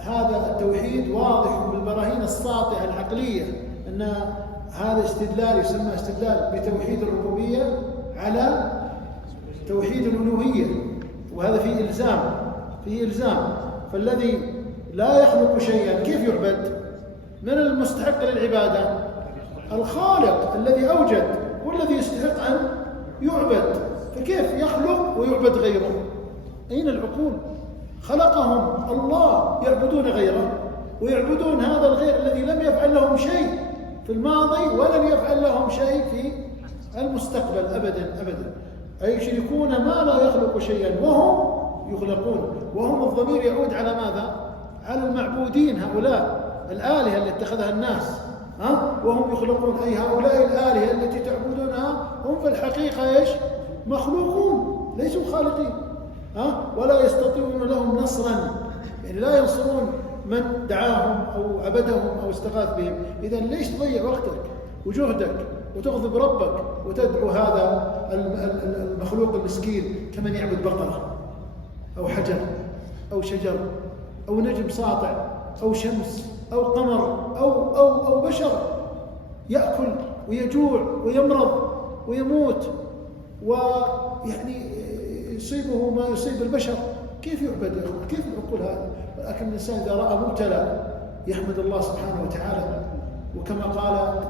هذا التوحيد واضح بالبراهين الساطعة العقلية، أن هذا استدلال يسمى استدلال بتوحيد الربوبية على توحيد الألوهية، وهذا فيه إلزام. فالذي لا يخلق شيئا كيف يعبد؟ من المستحق للعبادة؟ الخالق الذي أوجد والذي يستحق أن يعبد، فكيف يخلق ويعبد غيره؟ أين العقول؟ خلقهم الله يعبدون غيره ويعبدون هذا الغير الذي لم يفعل لهم شيء في الماضي ولن يفعل لهم شيء في المستقبل أبدا أبدا. أيشركون ما لا يخلق شيئا وهم يخلقون. وهم الضمير يعود على ماذا؟ على المعبودين، هؤلاء الآلهة اللي اتخذها الناس، وهم يخلقون، أي هؤلاء الآلهة التي تعبدونها هم في الحقيقة إيش؟ مخلوقون ليسوا خالقين. ولا يستطيعون لهم نصرا، يعني لا ينصرون من دعاهم أو عبدهم أو استغاث بهم. إذن ليش تضيع وقتك وجهدك وتغضب ربك وتدعو هذا المخلوق المسكين كمن يعبد بقرة أو حجر أو شجر أو نجم ساطع أو شمس أو قمر أو بشر يأكل ويجوع ويمرض ويموت ويعني يصيبه ما يصيب البشر. كيف يعبد؟ كيف العقول هذا؟ ولكن الإنسان إذا رأى مبتلى يحمد الله سبحانه وتعالى، وكما قال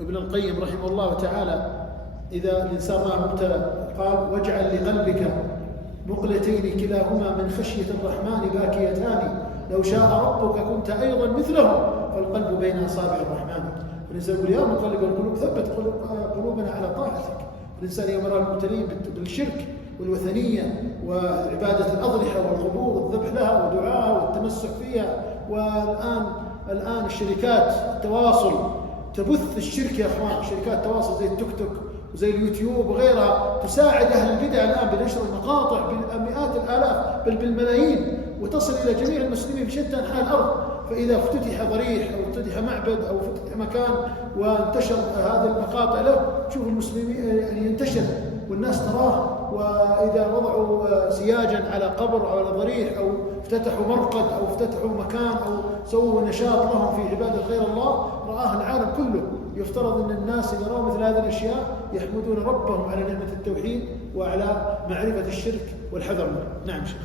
ابن القيم رحمه الله تعالى إذا الإنسان رأى مبتلى قال: واجعل لقلبك مقلتين كلاهما من خشية الرحمن باكيتان، لو شاء ربك كنت أيضا مثله، فالقلب بين أصابع الرحمن. الإنسان يقول: يا مقلب القلوب ثبت قلوبنا على طاعتك. الإنسان يوم يرى المبتلين بالشرك والوثنية وعبادة الأضرحة والقبور والذبح لها ودعاها والتمسك فيها، والآن الشركات التواصل تبث الشرك يا أخوان، شركات التواصل زي التيك توك وزي اليوتيوب وغيرها تساعد أهل البدع الآن بنشر المقاطع بالمئات الآلاف بل بالملايين، وتصل إلى جميع المسلمين في شتى أنحاء الأرض. فإذا افتتح ضريح أو افتتح معبد أو افتتح مكان وانتشر هذه المقاطع له، تشوف المسلمين يعني ينتشر والناس تراه. وإذا وضعوا سياجا على قبر أو على ضريح أو افتتحوا مرقد أو افتتحوا مكان أو سووا نشاط لهم في عبادة غير الله، رآه العالم كله. يفترض أن الناس إذا رأوا مثل هذه الأشياء يحمدون ربهم على نعمة التوحيد وعلى معرفة الشرك والحذر منه. نعم شيخ.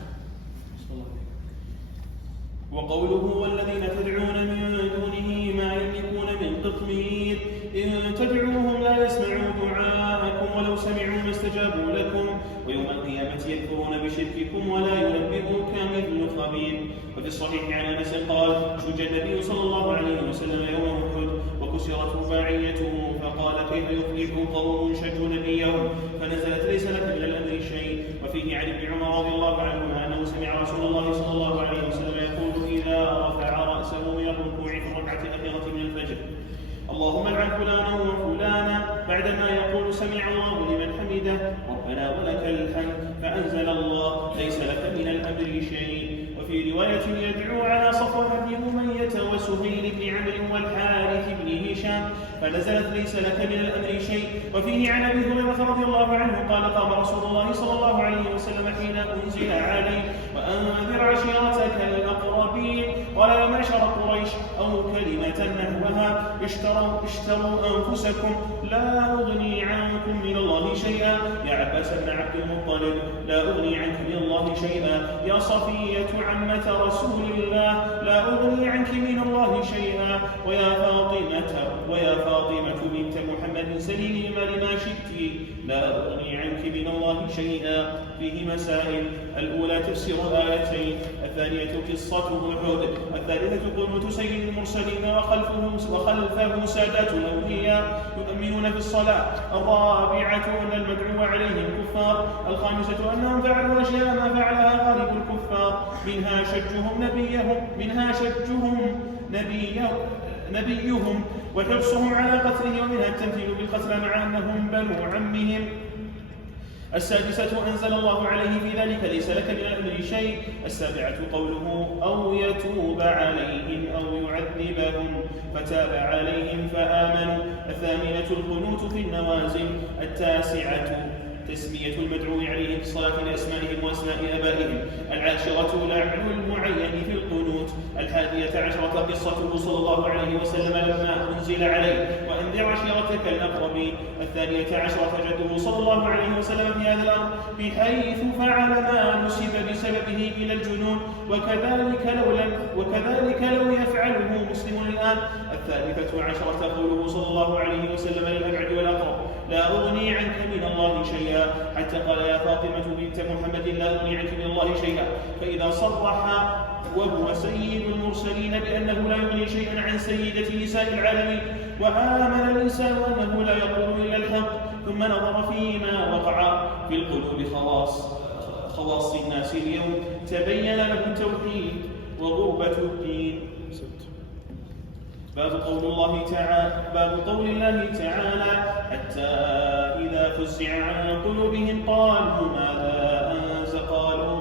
وقوله: والذين تدعون من دونه ما يملكون من قطمير إن تدعوهم لا يسمعوا دعاءكم ولو سمعوا ما استجابوا لكم ويوم القيامة يكفرون بشرككم ولا ينبئك مثل خبير. وفي الصحيح عن أنس قال: شج النبي صلى الله عليه وسلم يوم أحد وكسرت رباعيته فقال: كيف يفلح قوم شجوا نبيهم؟ فنزلت: ليس لك من الأمر شيء. وفيه عن ابن عمر رضي الله عنهما أنه سمع رسول الله صلى الله عليه وسلم يقول إذا رفع رأسه من الركوع في الركعة الأخيرة من الفجر: اللهم العن فلانا وفلانا، بعدما يقول سمع الله لمن حمده ربنا ولك الحمد، فأنزل الله: ليس لك من الأمر شيء. وفي رواية: يدعو على صفوان بن أمية وسهيل بن عمرو والحارث بن هشام، فنزلت: ليس لك من الأمر شيء. وفيه عن أبي هريرة رضي الله عنه قال: قام رسول الله صلى الله عليه وسلم حين أنزل عليه: وأنذر عشيرتك الأقربين. قال: يا معشر قريش، أو كلمة نحوها: اشتروا أنفسكم لا أغني عنكم من الله شيئا. يا عباس بن عبد المطلب، لا أغني عنك من الله شيئا. يا صفية عمة رسول الله، لا أغني عنك من الله شيئا. ويا فاطمة بنت محمد سليلهما لما شئت، لا أغني عنك من الله شيئا. فيه مسائل: الأولى تفسير الآيتين، الثانية قصة أحد، الثالثة قنوت سيد المرسلين وخلفه سادات الأولياء يؤمنون في الصلاة، الرابعة أن المدعو عليهم كفار، الخامسة أنهم فعلوا أشياء ما فعلها غالب الكفار، منها شجهم نبيهم وحرصهم على قتله، ومنها التمثيل بالقتل مع أنهم بنو عمهم. السادسة أنزل الله عليه في ذلك: ليس لك من الأمر شيء. السابعة قوله: أو يتوب عليهم أو يعذبهم فتاب عليهم فآمنوا. الثامنة القنوت في النوازل. التاسعة تسمية المدعو عليهم بالصلاة لأسمائهم وأسماء آبائهم. العاشرة لعن المعين في القنوت. 11 قصته صلى الله عليه وسلم لما أنزل عليه: وأنذر عشيرتك الأقربين. 12 جده صلى الله عليه وسلم في هذا الأمر بحيث فعل ما نسب بسببه إلى الجنون، وكذلك لو يفعله مسلم الآن. 13 قوله صلى الله عليه وسلم للأبعد والأقرب: لا أغني عنك من الله شيئا، حتى قال: يا فاطمة بنت محمد، لا أغني عنك من الله شيئا. فإذا صرح وهو سيد المرسلين بأنه لا يغني شيئا عن سيدة نساء العالمين، وآمن الإنسان أنه لا يقول إلا الحق، ثم نظر فيما وقع في القلوب خواص الناس اليوم، تبين له التوحيد وغربة الدين. باب قول الله تعالى حتى إذا فزع عن قلوبهم قالوا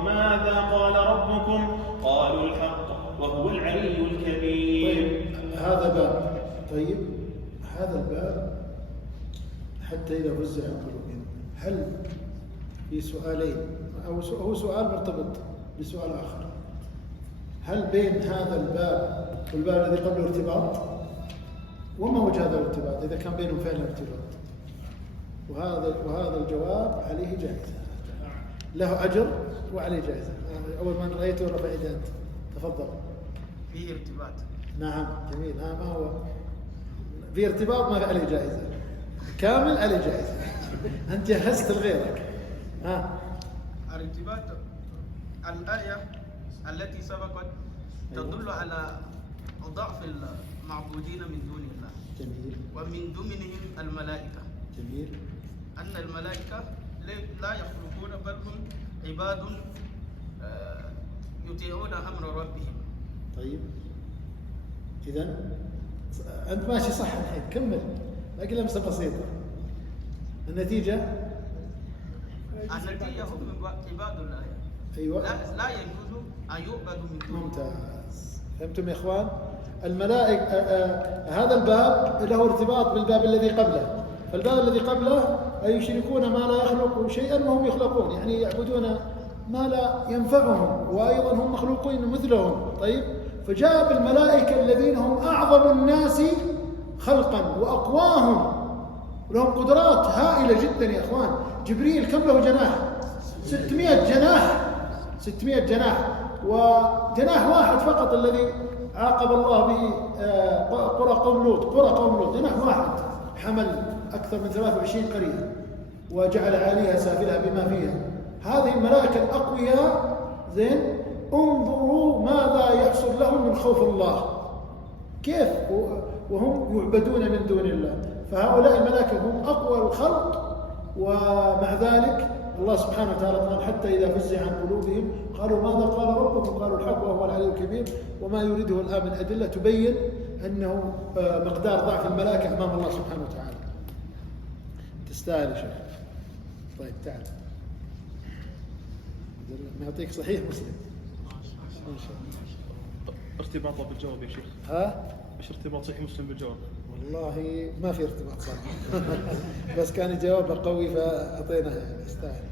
ماذا قال ربكم قالوا الحق وهو العلي الكبير. هذا باب. طيب هذا الباب حتى إذا فزع عن قلوبهم، هل في سؤالين أو هو سؤال مرتبط بسؤال آخر؟ هل بين هذا الباب والباب الذي قبله ارتباط؟ وما وجه هذا الارتباط إذا كان بينهم فعلا ارتباط؟ وهذا الجواب عليه جائزة، له أجر وعليه جائزة. أول ما رأيته رفع يده أنت، تفضل. فيه ارتباط. نعم جميل. ما هو في ارتباط ما عليه جائزة كامل، عليه جائزة. أنت جهزت لغيرك. الارتباط الآية التي سبقت تدل على ضعف المعبودين من دون الله. جميل. ومن ضمنهم الملائكة. جميل. أن الملائكة لا يخلقون بل هم عباد يطيعون أمر ربهم. طيب إذن أنت ماشي صح الحين، كمل. باقي لمسة بسيطة. النتيجة هم عباد الله. أيوة. لا يجوز أن يعبدوا من دون الله. ممتاز. فهمتم يا إخوان؟ الملائكة هذا الباب له ارتباط بالباب الذي قبله. فالباب الذي قبله أي يشركون ما لا يخلق شيئا وهم يخلقون، يعني يعبدون ما لا ينفعهم وأيضا هم مخلوقين مثلهم. طيب فجاء بالملائكة الذين هم أعظم الناس خلقا وأقواهم ولهم قدرات هائلة جدا يا إخوان. جبريل كم له جناح؟ 600 جناح. 600 جناح، وجناح واحد فقط الذي عاقب الله به قرى قوم لوط، جناح واحد حمل أكثر من 23 قرية وجعل عاليها سافلها بما فيها. هذه الملائكة الأقوياء زين، انظروا ماذا يحصل لهم من خوف الله، كيف وهم يعبدون من دون الله. فهؤلاء الملائكة هم أقوى الخلق، ومع ذلك الله سبحانه وتعالى قال حتى إذا فزع عن قلوبهم قالوا ماذا قال ربكم قالوا الحق وهو العلي الكبير. وما يريده الآن من أدلة تبين أنه مقدار ضعف الملائكة أمام الله سبحانه وتعالى. تستاهل يا شيخ. طيب تعال نعطيك صحيح مسلم إن شاء الله. ارتباطه بالجواب يا شيخ. ايش ارتباط صحيح مسلم بالجواب؟ والله ما في ارتباط صحيح. بس كان جوابه قوي فأعطيناه، يستاهل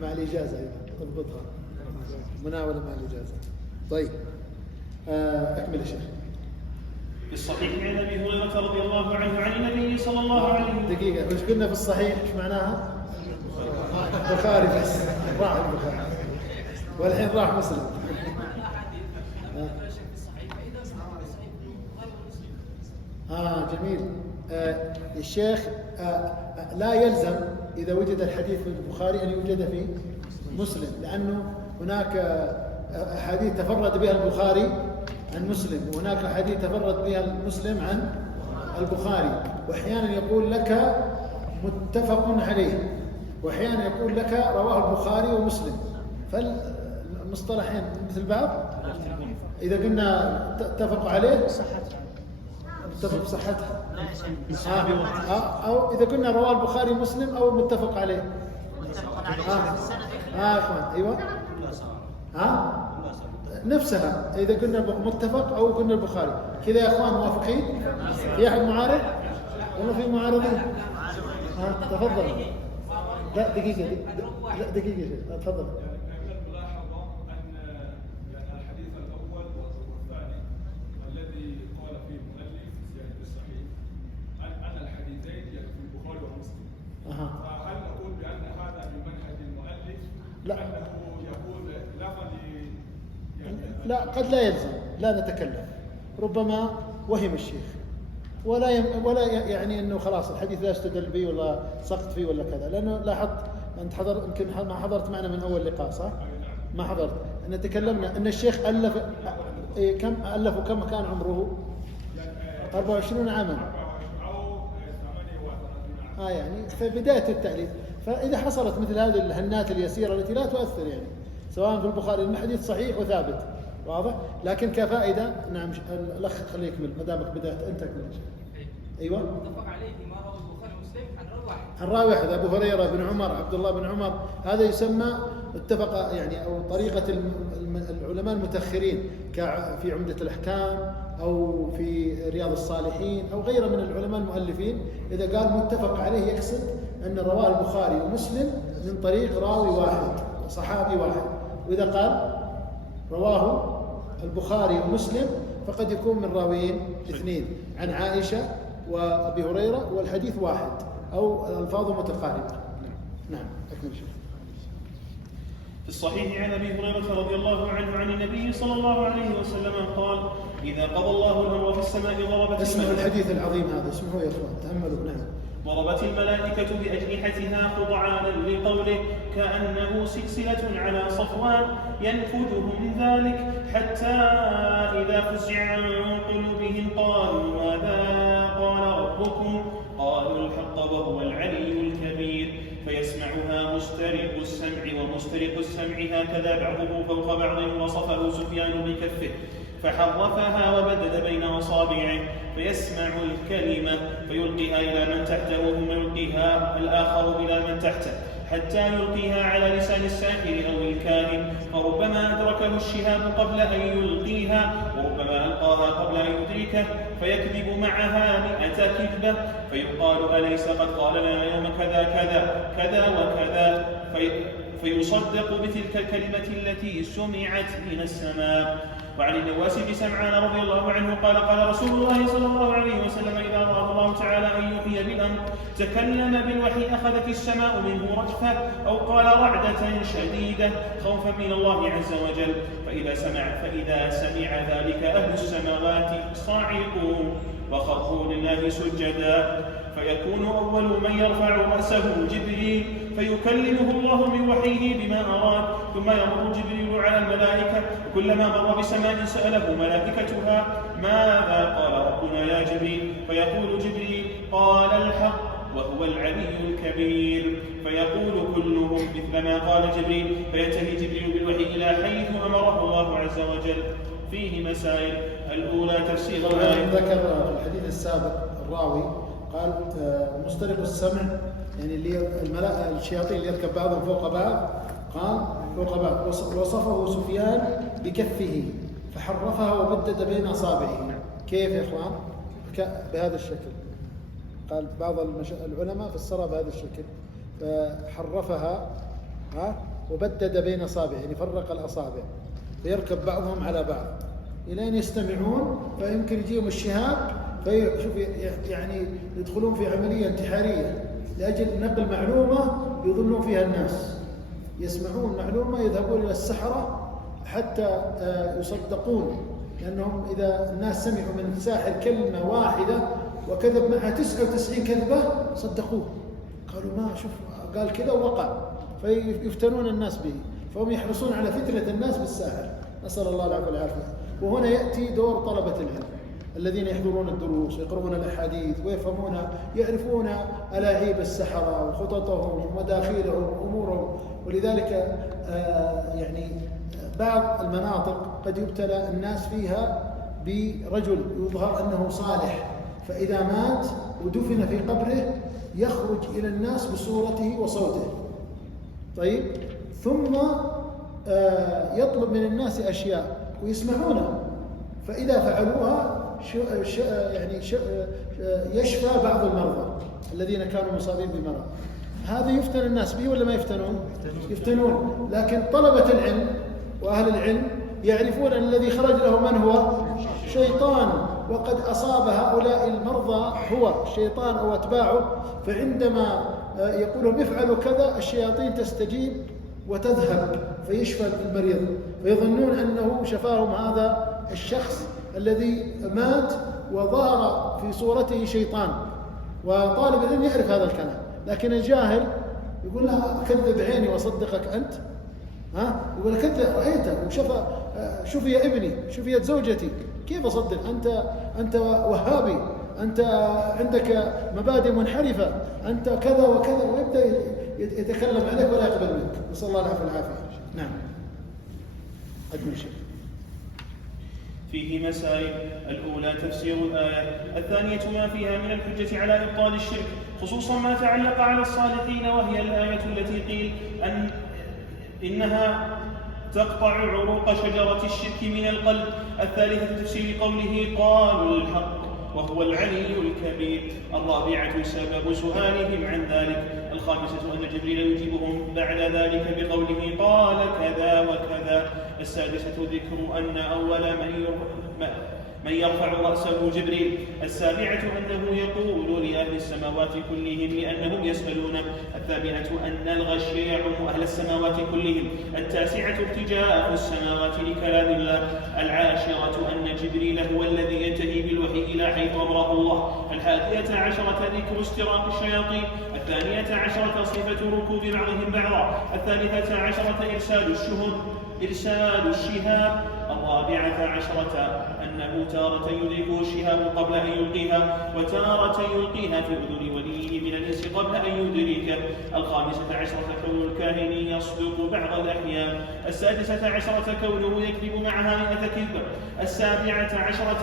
مع الإجازة. أيضا اضبطها، مناولة مع الإجازة. طيب أكمل يا شيخ. في الصحيح عن ابي هريره رضي الله عنه عن النبي صلى الله عليه وسلم. دقيقة، وش قلنا في الصحيح؟ ايش معناها؟ البخاري بس، راح البخاري والحين راح مسلم. جميل. الشيخ لا يلزم إذا وجد الحديث في البخاري أن يوجد في مسلم، لأنه هناك أحاديث تفرد بها البخاري عن مسلم، وهناك أحاديث تفرد بها المسلم عن البخاري. وأحيانا يقول لك متفق عليه، وأحيانا يقول لك رواه البخاري ومسلم. فالمصطلحين مثل بعض. إذا قلنا اتفق عليه متفق بصحتها، أو إذا قلنا رواه البخاري مسلم أو متفق عليه. أيوة نفسها. إذا قلنا متفق أو قلنا البخاري كذا يا أخوان، موافقين؟ في أحد معارض؟ والله في معارضين. تفضل. لا دقيقة تفضل. فهل نقول بأن هذا بمنهج المؤلف؟ لا. أنه يقول لا، قد لا يلزم، لا نتكلم. ربما وهم الشيخ ولا يعني أنه خلاص الحديث لا يستدل به ولا سقط فيه ولا كذا. لأنه لاحظت أنت يمكن ما حضرت معنا من أول لقاء، صح؟ ما حضرت. أن تكلمنا أن الشيخ كم كان عمره؟ 24 عاما. يعني في بداية التأليف. فإذا حصلت مثل هذه الهنات اليسيرة التي لا تؤثر، يعني سواء في البخاري الحديث صحيح وثابت واضح؟ لكن كفائدة نعم الأخ خليه يكمل ما دامك بدأت أنت أكمل. أيوة. اتفق عليه ما رواه البخاري ومسلم عن راوي واحد. عن راوي واحد أبو هريرة بن عمر عبد الله بن عمر، هذا يسمى اتفق يعني أو طريقة العلماء المتأخرين في عمدة الأحكام أو في رياض الصالحين أو غيره من العلماء المؤلفين، إذا قال متفق عليه يقصد أن رواه البخاري ومسلم من طريق راوي واحد صحابي واحد، وإذا قال رواه البخاري ومسلم فقد يكون من راويين اثنين عن عائشة وأبي هريرة والحديث واحد أو ألفاظه متقاربة. نعم أكمل شيء. في الصحيح عن أبي هريرة رضي الله عنه عن النبي صلى الله عليه وسلم قال: إذا قضى الله الأمر في السماء ضربت اسمعوا الحديث العظيم هذا، اسمعوا يا إخوان تأملوا. نعم. ضربت الملائكة بأجنحتها خضعانا لقوله كأنه سلسلة على صفوان ينفذه من ذلك، حتى إذا فزع عن قلوبهم قالوا ماذا قال ربكم؟ قالوا الحق وهو العلي الكبير. فيسمعها مسترق السمع ومسترق السمع هكذا بعضه فوق بعض، وصفه سفيان بكفه فحرفها وبدد بين أصابعه، فيسمع الكلمة فيلقيها إلى من تحته ثم يلقيها الآخر إلى من تحته حتى يلقيها على لسان الساحر أو الكاهن، فربما أدركه الشهاب قبل أن يلقيها وربما ألقاها قبل أن يدركه، فيكذب معها 100 كذبة، فيقال أليس قد قال لنا يوم كذا كذا كذا وكذا، فيصدق بتلك الكلمة التي سمعت من السماء. وعن النواس بن سمعان رضي الله عنه قال: قال رسول الله صلى الله عليه وسلم: إذا أراد الله تعالى أن يحيي بالأمر تكلم بالوحي أخذت السماء منه رجفة، أو قال رعدة شديدة خوفا من الله عز وجل، فإذا سمع ذلك أهل السماوات صعقوا وخروا لله سجدا، فيكون أول من يرفع رأسه جبريل فيكلمه الله من وحيه بما أراد، ثم يمر جبريل على الملائكة، وكلما مر بسماء سأله ملائكتها ماذا قال ربنا يا جبريل؟ فيقول جبريل قال الحق وهو العلي الكبير، فيقول كلهم مثل ما قال جبريل، فينتهي جبريل بالوحي إلى حيث أمره الله عز وجل. فيه مسائل: الأولى تفسير الآية. ذكر في الحديث السابق الراوي قال مسترق السمع، يعني اللي الشياطين اللي يركب بعضهم فوق بعض، قال فوق بعض، وصفه سفيان بكفه فحرفها وبدد بين أصابعه. كيف يا إخوان؟ بهذا الشكل. قال بعض العلماء فسرها بهذا الشكل، فحرفها وبدد بين أصابعه، يعني فرق الأصابع، فيركب بعضهم على بعض إلى أن يستمعون، فيمكن يجيهم الشهاب فشوف يعني يدخلون في عملية انتحارية لأجل نقل معلومة يضلون فيها الناس، يسمعون معلومة يذهبون إلى السحرة حتى يصدقون، لأنهم إذا الناس سمعوا من الساحر كلمة واحدة وكذب معها 99 كذبة صدقوه، قالوا ما شوف قال كذا ووقع، فيفتنون الناس به، فهم يحرصون على فتنة الناس بالساحر، نسأل الله العافية والعافية. وهنا يأتي دور طلبة العلم الذين يحضرون الدروس ويقرؤون الأحاديث ويفهمون يعرفون ألاعيب السحرة وخططهم ومداخيلهم وأمورهم. ولذلك يعني بعض المناطق قد يبتلى الناس فيها برجل يظهر أنه صالح، فإذا مات ودفن في قبره يخرج إلى الناس بصورته وصوته، طيب، ثم يطلب من الناس أشياء ويسمعونها، فإذا فعلوها يعني يشفى بعض المرضى الذين كانوا مصابين بمرض. هذا يفتن الناس به ولا ما يفتنون؟ يفتنون. لكن طلبة العلم وأهل العلم يعرفون أن الذي خرج له من هو؟ شيطان، وقد أصاب هؤلاء المرضى هو الشيطان أو أتباعه، فعندما يقولون افعلوا كذا الشياطين تستجيب وتذهب فيشفى المريض، فيظنون أنه شفاهم هذا الشخص الذي مات وظهر في صورته شيطان. وطالب العلم يعرف هذا الكلام، لكن الجاهل يقول له كذب عيني وصدقك أنت، يقول كذب رأيته شوف يا ابني، شوف يا زوجتي، كيف أصدق؟ أنت وهابي، أنت عندك مبادئ منحرفة، أنت كذا وكذا، ويبدأ يتكلم عليك ولا يقبل منك، نسأل الله العافية والعافية. نعم، أجمل شيء. فيه مسائل: الأولى تفسير الآية، الثانية ما فيها من الحجة على إبطال الشرك، خصوصا ما تعلق على الصالحين، وهي الآية التي قيل إنها تقطع عروق شجرة الشرك من القلب. الثالثة تفسير قوله قالوا الحق وهو العلي الكبير. الرابعة سبب سؤالهم عن ذلك. الخامسة أن جبريل يجيبهم بعد ذلك بقوله قال كذا وكذا. السادسة ذكر أن أول من يرفع رأسه جبريل. السابعة أنه يقول لأهل السماوات كلهم لأنهم يسألون. الثامنة أن الغش يعم أهل السماوات كلهم. التاسعة ارتجاء السماوات لكلام الله. العاشرة أن جبريل هو الذي ينتهي بالوحي إلى حيث أمره الله. 11 ذكر استراق الشياطين. 12 صفة ركوب بعضهم بعضا. 13 إرسال الشهاب. 14 أنه تارة يدركه الشهاب قبل أن يلقيها، وتارة يلقيها في أذن وليه من الإنس قبل أن يدركه. 15 كون الكاهن يصدق بعض الأحيان. 16 كونه يكذب معها 100 كذبة. 17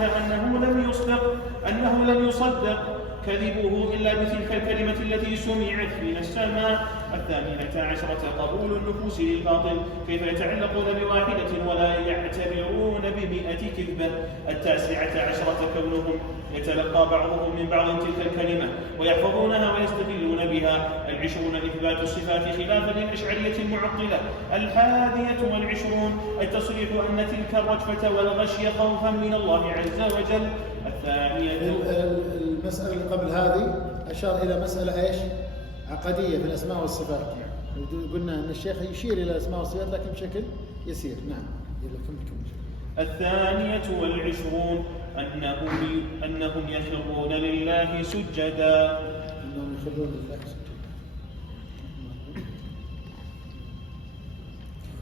أنه لم يصدق كذبه إلا بتلك الكلمة التي سمعت من السماء. 18 قبول النفوس للباطل، كيف يتعلقون بواحدة ولا يعتبرون ب100 كذبة. 19 كونهم يتلقى بعضهم من بعض تلك الكلمة ويحفظونها ويستدلون بها. 20 إثبات الصفات خلافا للأشعرية المعطلة. 21 التصريح أن تلك الرجفة والغشي خوفا من الله عز وجل. المسألة اللي قبل هذه أشار إلى مسألة إيش؟ عقدية في الأسماء والصفات. قلنا أن الشيخ يشير إلى الأسماء والصفات لكن بشكل يسير. نعم. 22 أنهم يخرون لله سجدا.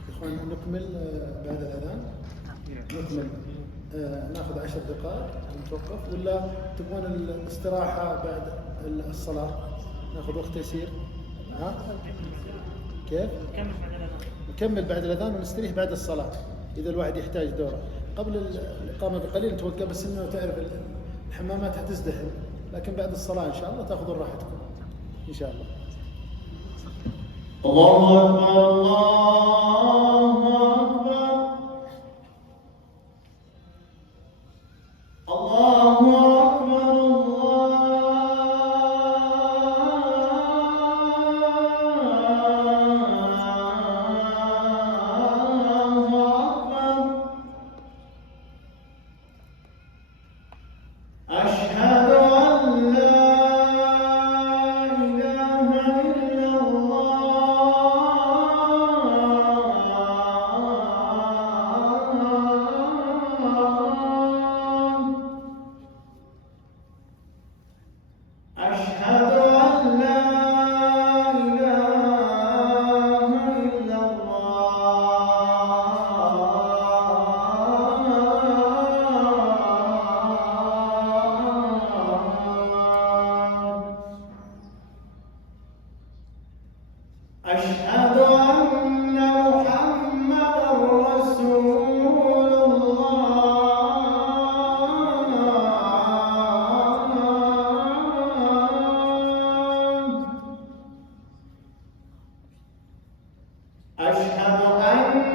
إخوان نكمل بعد الأذان. نكمل ناخذ 10 دقائق نتوقف، ولا تبغون الاستراحة بعد الصلاة؟ ناخذ وقت يسير. ها؟ كيف؟ نكمل بعد الأذان ونستريح بعد الصلاة إذا الواحد يحتاج دوره. قبل الإقامة بقليل نتوقف، بس إنه تعرف الحمامات حتزدحم، لكن بعد الصلاة إن شاء الله تأخذون راحتكم إن شاء الله. الله أكبر الله أكبر الله أكبر أشهد أن لا إله إلا أشهد أن محمدًا رسول الله. أشهد أن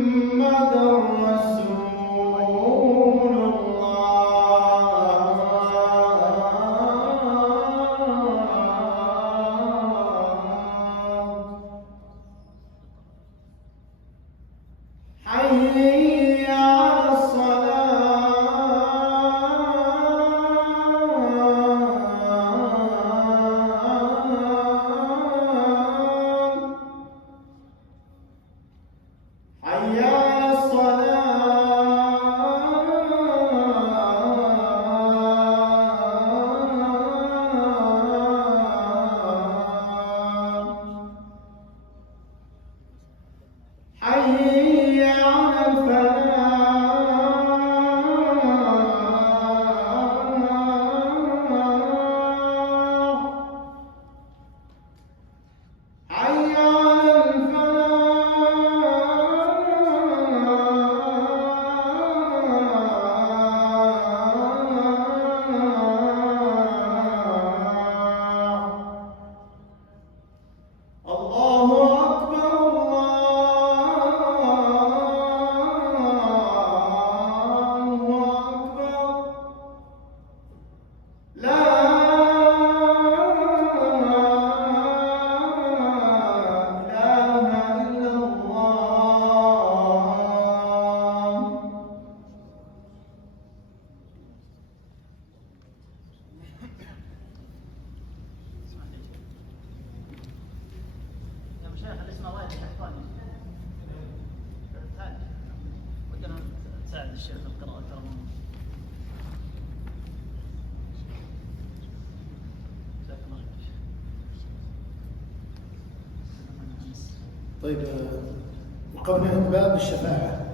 محمدًا رسول حي على الصلاة الشيخ القراءة ترى طيب وقفنا عند باب الشفاعة.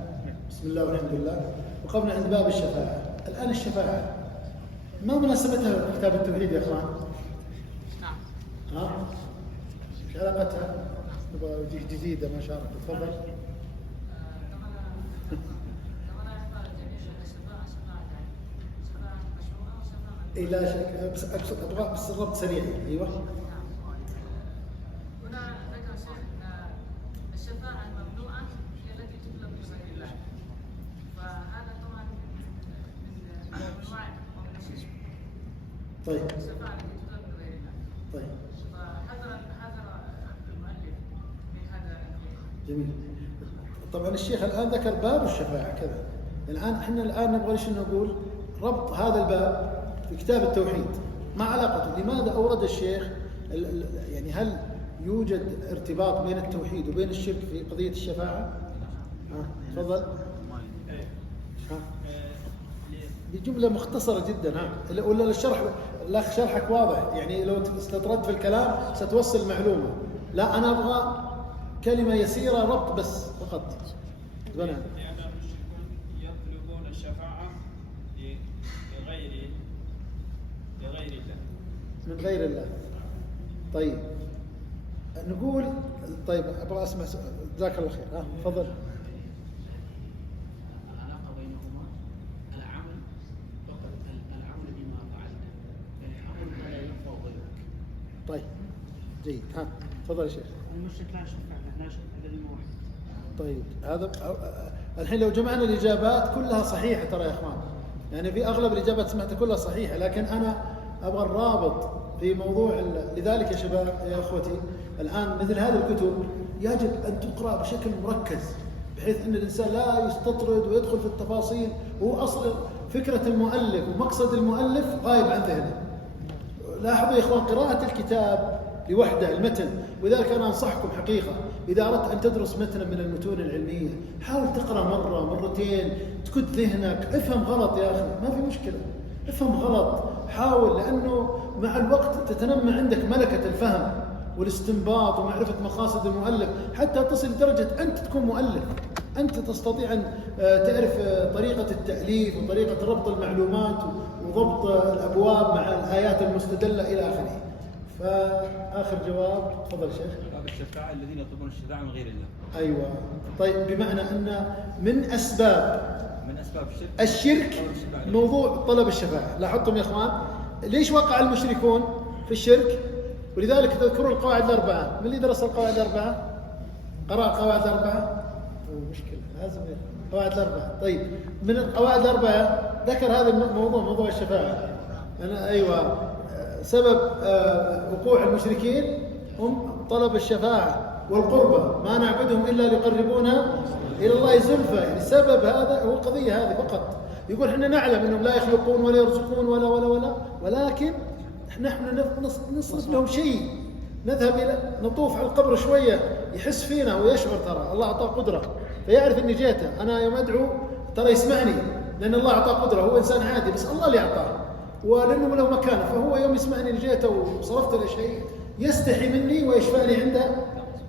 بسم الله والحمد لله. وقفنا عند باب الشفاعة. الآن الشفاعة ما مناسبتها في كتاب التوحيد يا اخوان؟ نعم. ها؟ ايش علاقتها؟ تبغى جديدة ما شاء الله. تفضل. اي لا شك، بس اقصد ابغى بس الربط سريع. ايوه. هنا ذكر الشيخ ان الشفاعة الممنوعة هي التي تطلب بغير الله، فهذا طبعا من الوعد ومن الشرك. طيب. الشفاعة التي تطلب بغير الله. طيب. فحذر المؤلف من هذا النقيض. جميل. طبعا الشيخ الان ذكر باب الشفاعة كذا. الان احنا نبغى ايش نقول؟ ربط هذا الباب في كتاب التوحيد ما علاقته؟ لماذا أورد الشيخ يعني هل يوجد ارتباط بين التوحيد وبين الشرك في قضية الشفاعة؟ تفضل. بجملة مختصرة جدا. ولا الشرح الأخ شرحك واضح، يعني لو استطردت في الكلام ستوصل المعلومة. لا أنا أبغى كلمة يسيرة ربط بس فقط. لأن المشركون يطلبون الشفاعة لغير الله، من غير الله. طيب نقول طيب ابغى اسمع. جزاك الله خير. تفضل. العلاقة بينهما العمل فقط، العمل بما فعلت، العمل ما لا ينفع غيرك. طيب جيد. تفضل يا شيخ. المشرك لا يشفع له، لا يشفع الا للموحد. طيب هذا الحين لو جمعنا الإجابات كلها صحيحة ترى يا إخوان، يعني في أغلب الإجابات سمعتها كلها صحيحة، لكن أنا أبغى الرابط في موضوع. لذلك يا شباب يا أخوتي الآن مثل هذه الكتب يجب أن تقرأ بشكل مركز، بحيث أن الإنسان لا يستطرد ويدخل في التفاصيل، وهو أصل فكرة المؤلف ومقصد المؤلف غايب عن ذهنه. لاحظوا يا إخوان قراءة الكتاب لوحده المتن، ولذلك أنا أنصحكم حقيقة إذا أردت أن تدرس متنا من المتون العلمية حاول تقرأ مرة مرتين تكد ذهنك. افهم غلط يا أخي ما في مشكلة، افهم غلط حاول، لأنه مع الوقت تتنمى عندك ملكة الفهم والاستنباط ومعرفة مقاصد المؤلف، حتى تصل لدرجة أنت تكون مؤلف، أنت تستطيع أن تعرف طريقة التأليف وطريقة ربط المعلومات وضبط الأبواب مع الآيات المستدلة إلى آخره. فآخر جواب تفضل شيخ. باب الشفاعة الذين يطلبون الشفاعة من غير الله. أيوة. طيب بمعنى أن من أسباب الشرك موضوع طلب الشفاعة. لاحظتم يا إخوان ليش وقع المشركون في الشرك؟ ولذلك تذكرون القواعد الأربعة. من اللي درس القواعد الأربعة؟ قرأ القواعد الأربعة؟ مشكلة لازم القواعد الأربعة. طيب من القواعد الأربعة ذكر هذا الموضوع، موضوع الشفاعة. أيوة. سبب وقوع المشركين هم طلب الشفاعة والقربة، ما نعبدهم إلا ليقربونا إلى الله زلفى. يعني السبب هذا هو القضية هذه فقط. يقول احنا نعلم انهم لا يخلقون ولا يرزقون ولا ولكن نحن نصرف لهم شيء، نذهب الى نطوف على القبر شويه يحس فينا ويشعر ترى الله اعطاه قدره فيعرف اني جيته. انا يوم ادعو ترى يسمعني لان الله اعطاه قدره، هو انسان عادي بس الله اللي اعطاه ولانه له مكانه، فهو يوم يسمعني اني جيته وصرفت له شيء يستحي مني ويشفعني عنده.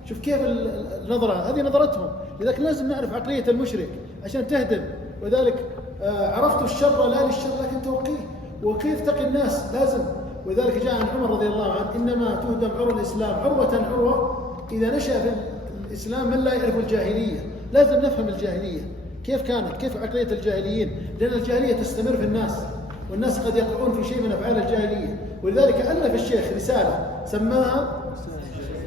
شوف كيف النظره هذه نظرتهم. لذلك لازم نعرف عقليه المشرك عشان تهدم. وذلك عرفت الشر لا للشر لكن توقيه، وكيف تقي الناس لازم. وذلك جاء عن عمر رضي الله عنه انما تهدم عروة الاسلام عروة اذا نشأ في الاسلام من لا يعرف الجاهليه. لازم نفهم الجاهليه كيف كانت، كيف عقليه الجاهليين، لان الجاهليه تستمر في الناس والناس قد يقعون في شيء من افعال الجاهليه. ولذلك الف الشيخ رساله سماها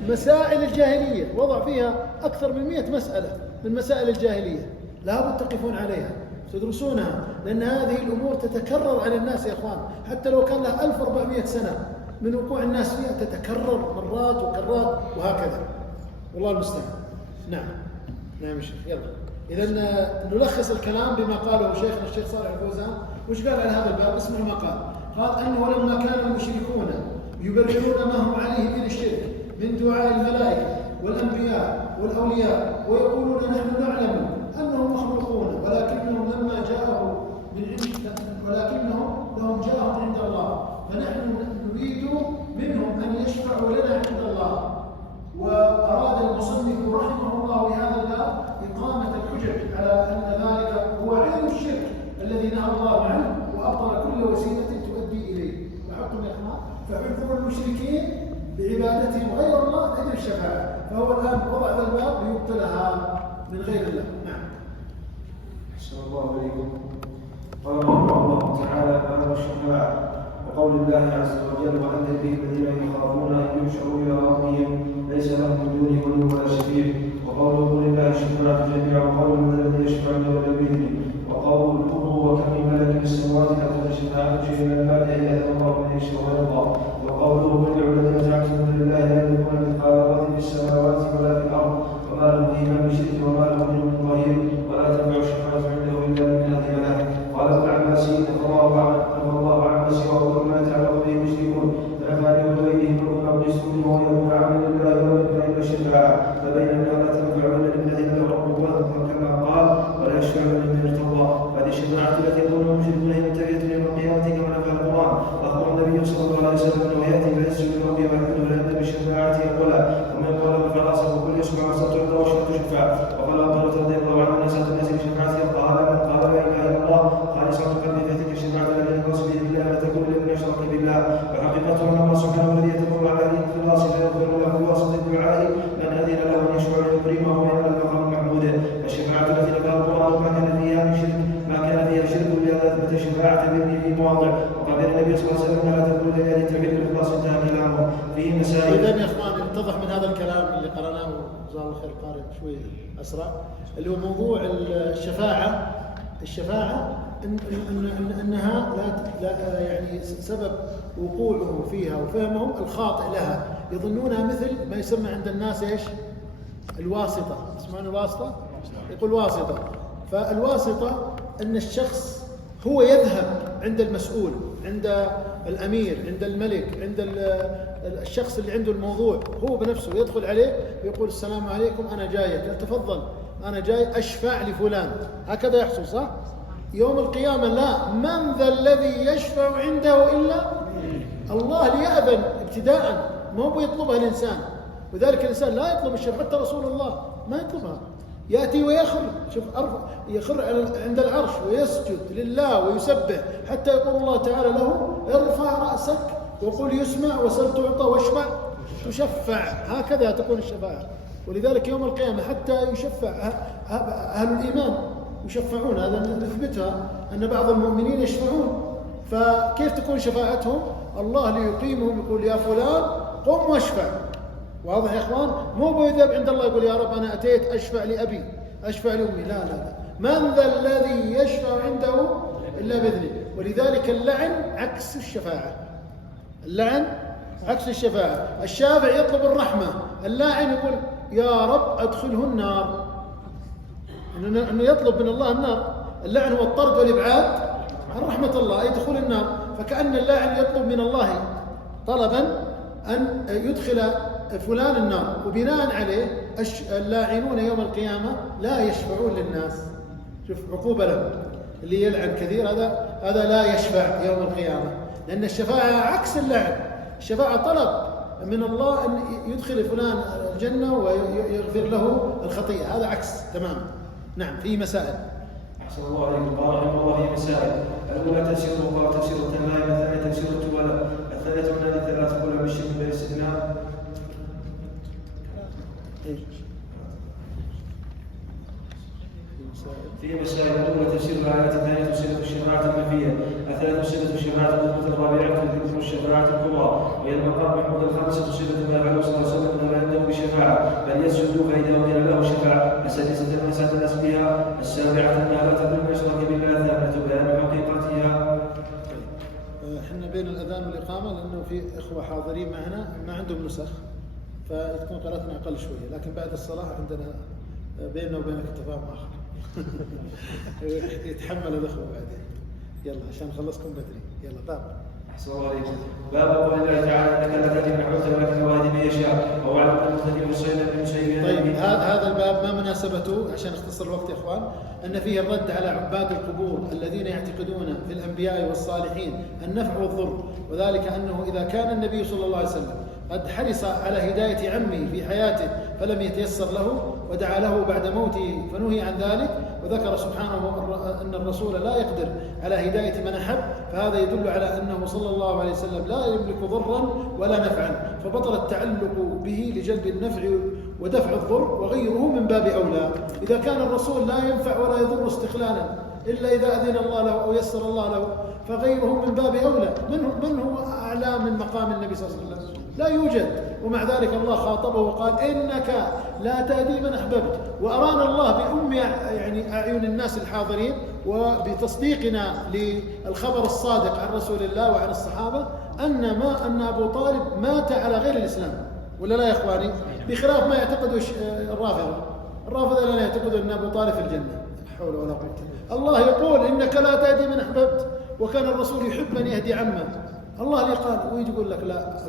مسائل الجاهليه، وضع فيها اكثر من 100 مساله من مسائل الجاهليه لابد تقفون عليها تدرسونها، لأن هذه الأمور تتكرر على الناس يا إخوان، حتى لو كان لها 1400 سنة من وقوع الناس فيها تتكرر مرات وكرات وهكذا. والله المستعان. نعم يا شيخ. يلا إذا نلخص الكلام بما قاله شيخنا الشيخ صالح الفوزان. وش قال على هذا الباب؟ اسمعوا ما قال أنه لما كان المشركون يبررون ما هم عليه من الشرك من دعاء الملائكة والأنبياء والأولياء ويقولون نحن نعلم أنهم مخلوقون، ولكنهم لما جاءوا من عند ولكنهم لهم جاءوا عند الله، فنحن نريد منهم أن يشفعوا لنا عند الله. وأراد المصنف رحمه الله بهذا الباب إقامة الحجج على أن ذلك هو علم الشرك الذي نهى الله عنه وأبطل كل وسيلة تؤدي إليه. وحكم يا إخوان فحكم المشركين بعبادتهم غير الله إلا الشفاعة، فهو الآن وضع هذا الباب ليبطلها من غير الله. نعم. أحسن الله إليكم. قال الله تعالى: باب الشفاعة، وقول الله عز وجل: وأنذر به الذين يخافون أن يحشروا إلى ربهم ليس لهم من دونه ولي ولا شفيع. وقوله: قل لله الشفاعة جميعا. وقول: من الذي يشفع عنده إلا بإذنه. وقوله: وكم من ملك في السماوات لا تغني شفاعتهم إلا من بعد أن يأذن الله من يشاء ويرضى. وقوله: قل ادعوا الذين زعمتم من دون الله لا يملكون مثقال ذرة في السماوات ولا في الأرض وما لهم فيهما من شرك وما له منهم من ظهير ولا تنفع الشفاعة عنده إلا لمن أذن له. قال ابن عباس: نفى الله عما سواه وما يتعلق به المشركون، فنفى لغيرهم وما قسم وهو يكون عملا لله ولا إلا الشفاعة، فبين أنها لا تنفع إلا لمن أذن له ربه كما قال: ولا يشفع لمن ارتضى. هذه الشفاعة التي يظن المشركون هي متبعة يوم القيامة كما نفى القرآن. أخبر النبي صلى الله عليه وسلم أنه يأتي فيسجد لربه ويحمده لأن بالشفاعة أولا، ومن قال فخلاص وكل يسمع وسط عنده وشهد شفاعة. وقال أبو هريرة رضي الله عنه: نسأل الناس بشفاعة قال: من قال لا إله إلا الله خالصة قلبه فتلك الشفاعة التي يخلص بإذن الله لا تكون لمن يشرك بالله. وحقيقته أن الله سبحانه الذي يتمر على هذه الخلاص فيغفر له بواسطة الدعاء من أذن له أن يشفع ليكرمه وينال المقام المحمود. الشفاعة التي نفاها القرآن ما كان فيها شرك بهذا أثبت الشفاعة بإذنه في مواضع. وقال النبي صلى الله عليه وسلم: لا تقول لله توحيد الإخلاص انتهى كلامه فيه مسائل. إذن يا إخوان يتضح من هذا الكلام اللي قرأناه جزاه الله خير القارئ شوي أسرع، اللي هو موضوع الشفاعة أنها لا يعني سبب وقوعهم فيها وفهمهم الخاطئ لها، يظنونها مثل ما يسمى عند الناس إيش؟ الواسطة. تسمعون الواسطة؟ يقول واسطة. فالواسطة أن الشخص هو يذهب عند المسؤول، عند الأمير، عند الملك، عند الشخص اللي عنده الموضوع، هو بنفسه يدخل عليه ويقول: السلام عليكم أنا جاي، تفضل أنا جاي أشفع لفلان. هكذا يحصل صح؟ يوم القيامة لا، من ذا الذي يشفع عنده إلا الله ليأذن ابتداء، ما هو يطلبها الإنسان. وذلك الإنسان لا يطلب الشفاعة، حتى رسول الله ما يطلبها، يأتي ويخر، شوف يخر عند العرش ويسجد لله ويسبح حتى يقول الله تعالى له: ارفع رأسك وقل يسمع وسل تعطى واشفع تشفع. هكذا تكون الشفاعة. ولذلك يوم القيامة حتى يشفع أهل الإيمان يشفعون، هذا نثبتها أن بعض المؤمنين يشفعون. فكيف تكون شفاعتهم؟ الله ليقيمهم يقول: يا فلان قم واشفع. واضح يا إخوان؟ مو بيذهب عند الله يقول: يا رب أنا أتيت أشفع لأبي، أشفع لأمي. لا، من ذا الذي يشفع عنده إلا بإذنه. ولذلك اللعن عكس الشفاعة. اللعن عكس الشفاعة. الشافع يطلب الرحمة، اللاعن يقول: يا رب أدخله النار، أنه يطلب من الله النار. اللعن هو الطرد والإبعاد عن رحمة الله، أي دخول النار. فكأن اللاعن يطلب من الله طلبا أن يدخل فلان النار، وبناء عليه اللاعنون يوم القيامة لا يشفعون للناس. شوف عقوبة لهم، اللي يلعن كثير هذا لا يشفع يوم القيامة، لأن الشفاعة عكس اللعن. الشفاعة طلب من الله أن يدخل فلان الجنة ويغفر له الخطيئة، هذا عكس تماما. نعم. في مسائل. أحسن الله عليكم. قال رحمه الله: في مسائل. الأولى تفسير القرآن، تفسير التمائم. الثانية تفسير التولى. الثالثة من هذه الثلاث كلها بالشرك بالاستثناء. في مسائل. الأولى تفسير الآيات، الثانية صفة الشفاعة المنفية، الثالثة صفة الشفاعة المثبتة، الرابعة ذكر الشفاعة الكبرى وهي المقام محمود، الخامسة صفة ما يفعله صلى الله عليه وسلم من عنده بشفاعة بل يسجد فإذا أذن له شفاعة، السادسة من سد الناس بها، السابعة أنها لا تكون من يشرك بالله، الثامنة بيان حقيقتها. احنا بين الأذان والإقامة لأنه في إخوة حاضرين معنا ما عندهم نسخ، فتكون قراءتنا أقل شوية، لكن بعد الصلاة عندنا بيننا وبينك اتفاق آخر. يتحمل الأخوة بعدين. يلا عشان نخلصكم بدري. يلا باب. أحسن الله عليكم. باب قول الله تعالى: إنك لا تهدي من أحببت ولكن الله يهدي من يشاء، وهو على كل مهتدي بالصيد من شيء. طيب هذا الباب ما مناسبته عشان اختصر الوقت يا اخوان، ان فيه الرد على عباد القبور الذين يعتقدون في الانبياء والصالحين النفع والضر، وذلك انه اذا كان النبي صلى الله عليه وسلم قد حرص على هداية عمه في حياته فلم يتيسر له ودعا له بعد موته فنهي عن ذلك، وذكر سبحانه أن الرسول لا يقدر على هداية من أحب، فهذا يدل على أنه صلى الله عليه وسلم لا يملك ضرا ولا نفعا، فبطل التعلق به لجلب النفع ودفع الضر، وغيره من باب أولى. إذا كان الرسول لا ينفع ولا يضر استقلالا إلا إذا أذن الله له أو يسر الله له، فغيره من باب أولى. من هو أعلى من مقام النبي صلى الله عليه وسلم؟ لا يوجد. ومع ذلك الله خاطبه وقال إنك لا تهدي من أحببت، وأرانا الله بأم يعني أعين الناس الحاضرين وبتصديقنا للخبر الصادق عن رسول الله وعن الصحابة أن أبو طالب مات على غير الإسلام، ولا لا يا إخواني؟ بخلاف ما يعتقده الرافضة لا يعتقدوا أن أبو طالب في الجنة. حول ولا قوة. الله يقول إنك لا تهدي من أحببت، وكان الرسول يحب من يهدي عمه. الله اللي قال، ويجي يقول لك لا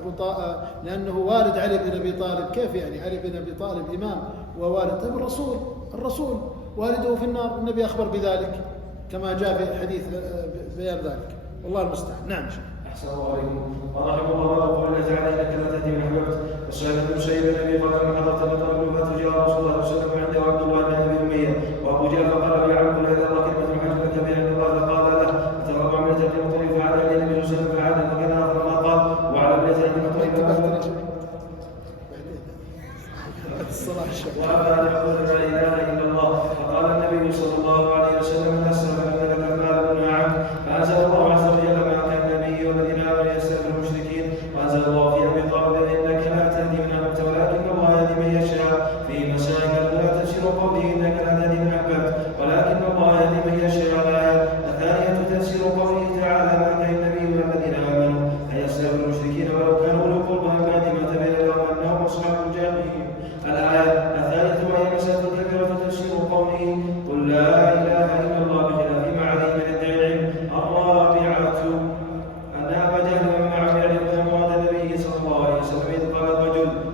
لأنه والد علي بن أبي طالب. كيف يعني علي بن أبي طالب إمام ووالد؟ طيب الرسول والده في النار، النبي أخبر بذلك كما جاء في حديث بيان ذلك، والله المستعان. نعم. أحسن الله عليكم. ورحمه الله وقال تعالى إنك لا تهدي من أحببت. وسأل ابن سعيد النبي قال من حضرت المطلب فتجاه رسول الله صلى الله عليه وسلم عنده عبد الله بن أبي أمية، وأبو جهل فقال يا عبد الله إذا الله كلمة الحج لك بها إن الله قال له أتربع من أبي المطلب فعاد عليه النبي صلى الله عليه وسلم فعاد فكان آخر ما قال وعلى ابنة أبي المطلب وأبى أن يقول لا إله إلا الله. فقال النبي صلى الله عليه وسلم أسلم أن لك المال بن نعم. فأنزل الله عز وجل ما كان النبي والذين آمنوا يستغفرون المشركين، وأنزل الله في أبي طالب إنك لا تهدي من أحببت ولكن الله يهدي من يشاء في مسائل لا تفسير قوله إنك لا تهدي من أحببت ولكن الله يهدي من يشاء. الثانية تفسير قوله تعالى ما كان النبي والذين آمنوا أن يستغفروا المشركين ولو كانوا أولي قربى من بعد ما تبين لهم أنهم أصحاب الجحيم. الآية الثالثة وهي مسألة الكبيرة تفسير قوله قل لا إله إلا الله بخلاف ما عليه من الداعي. الرابعة أن أبا جهل لما عمل لقد مراد النبي صلى الله عليه وسلم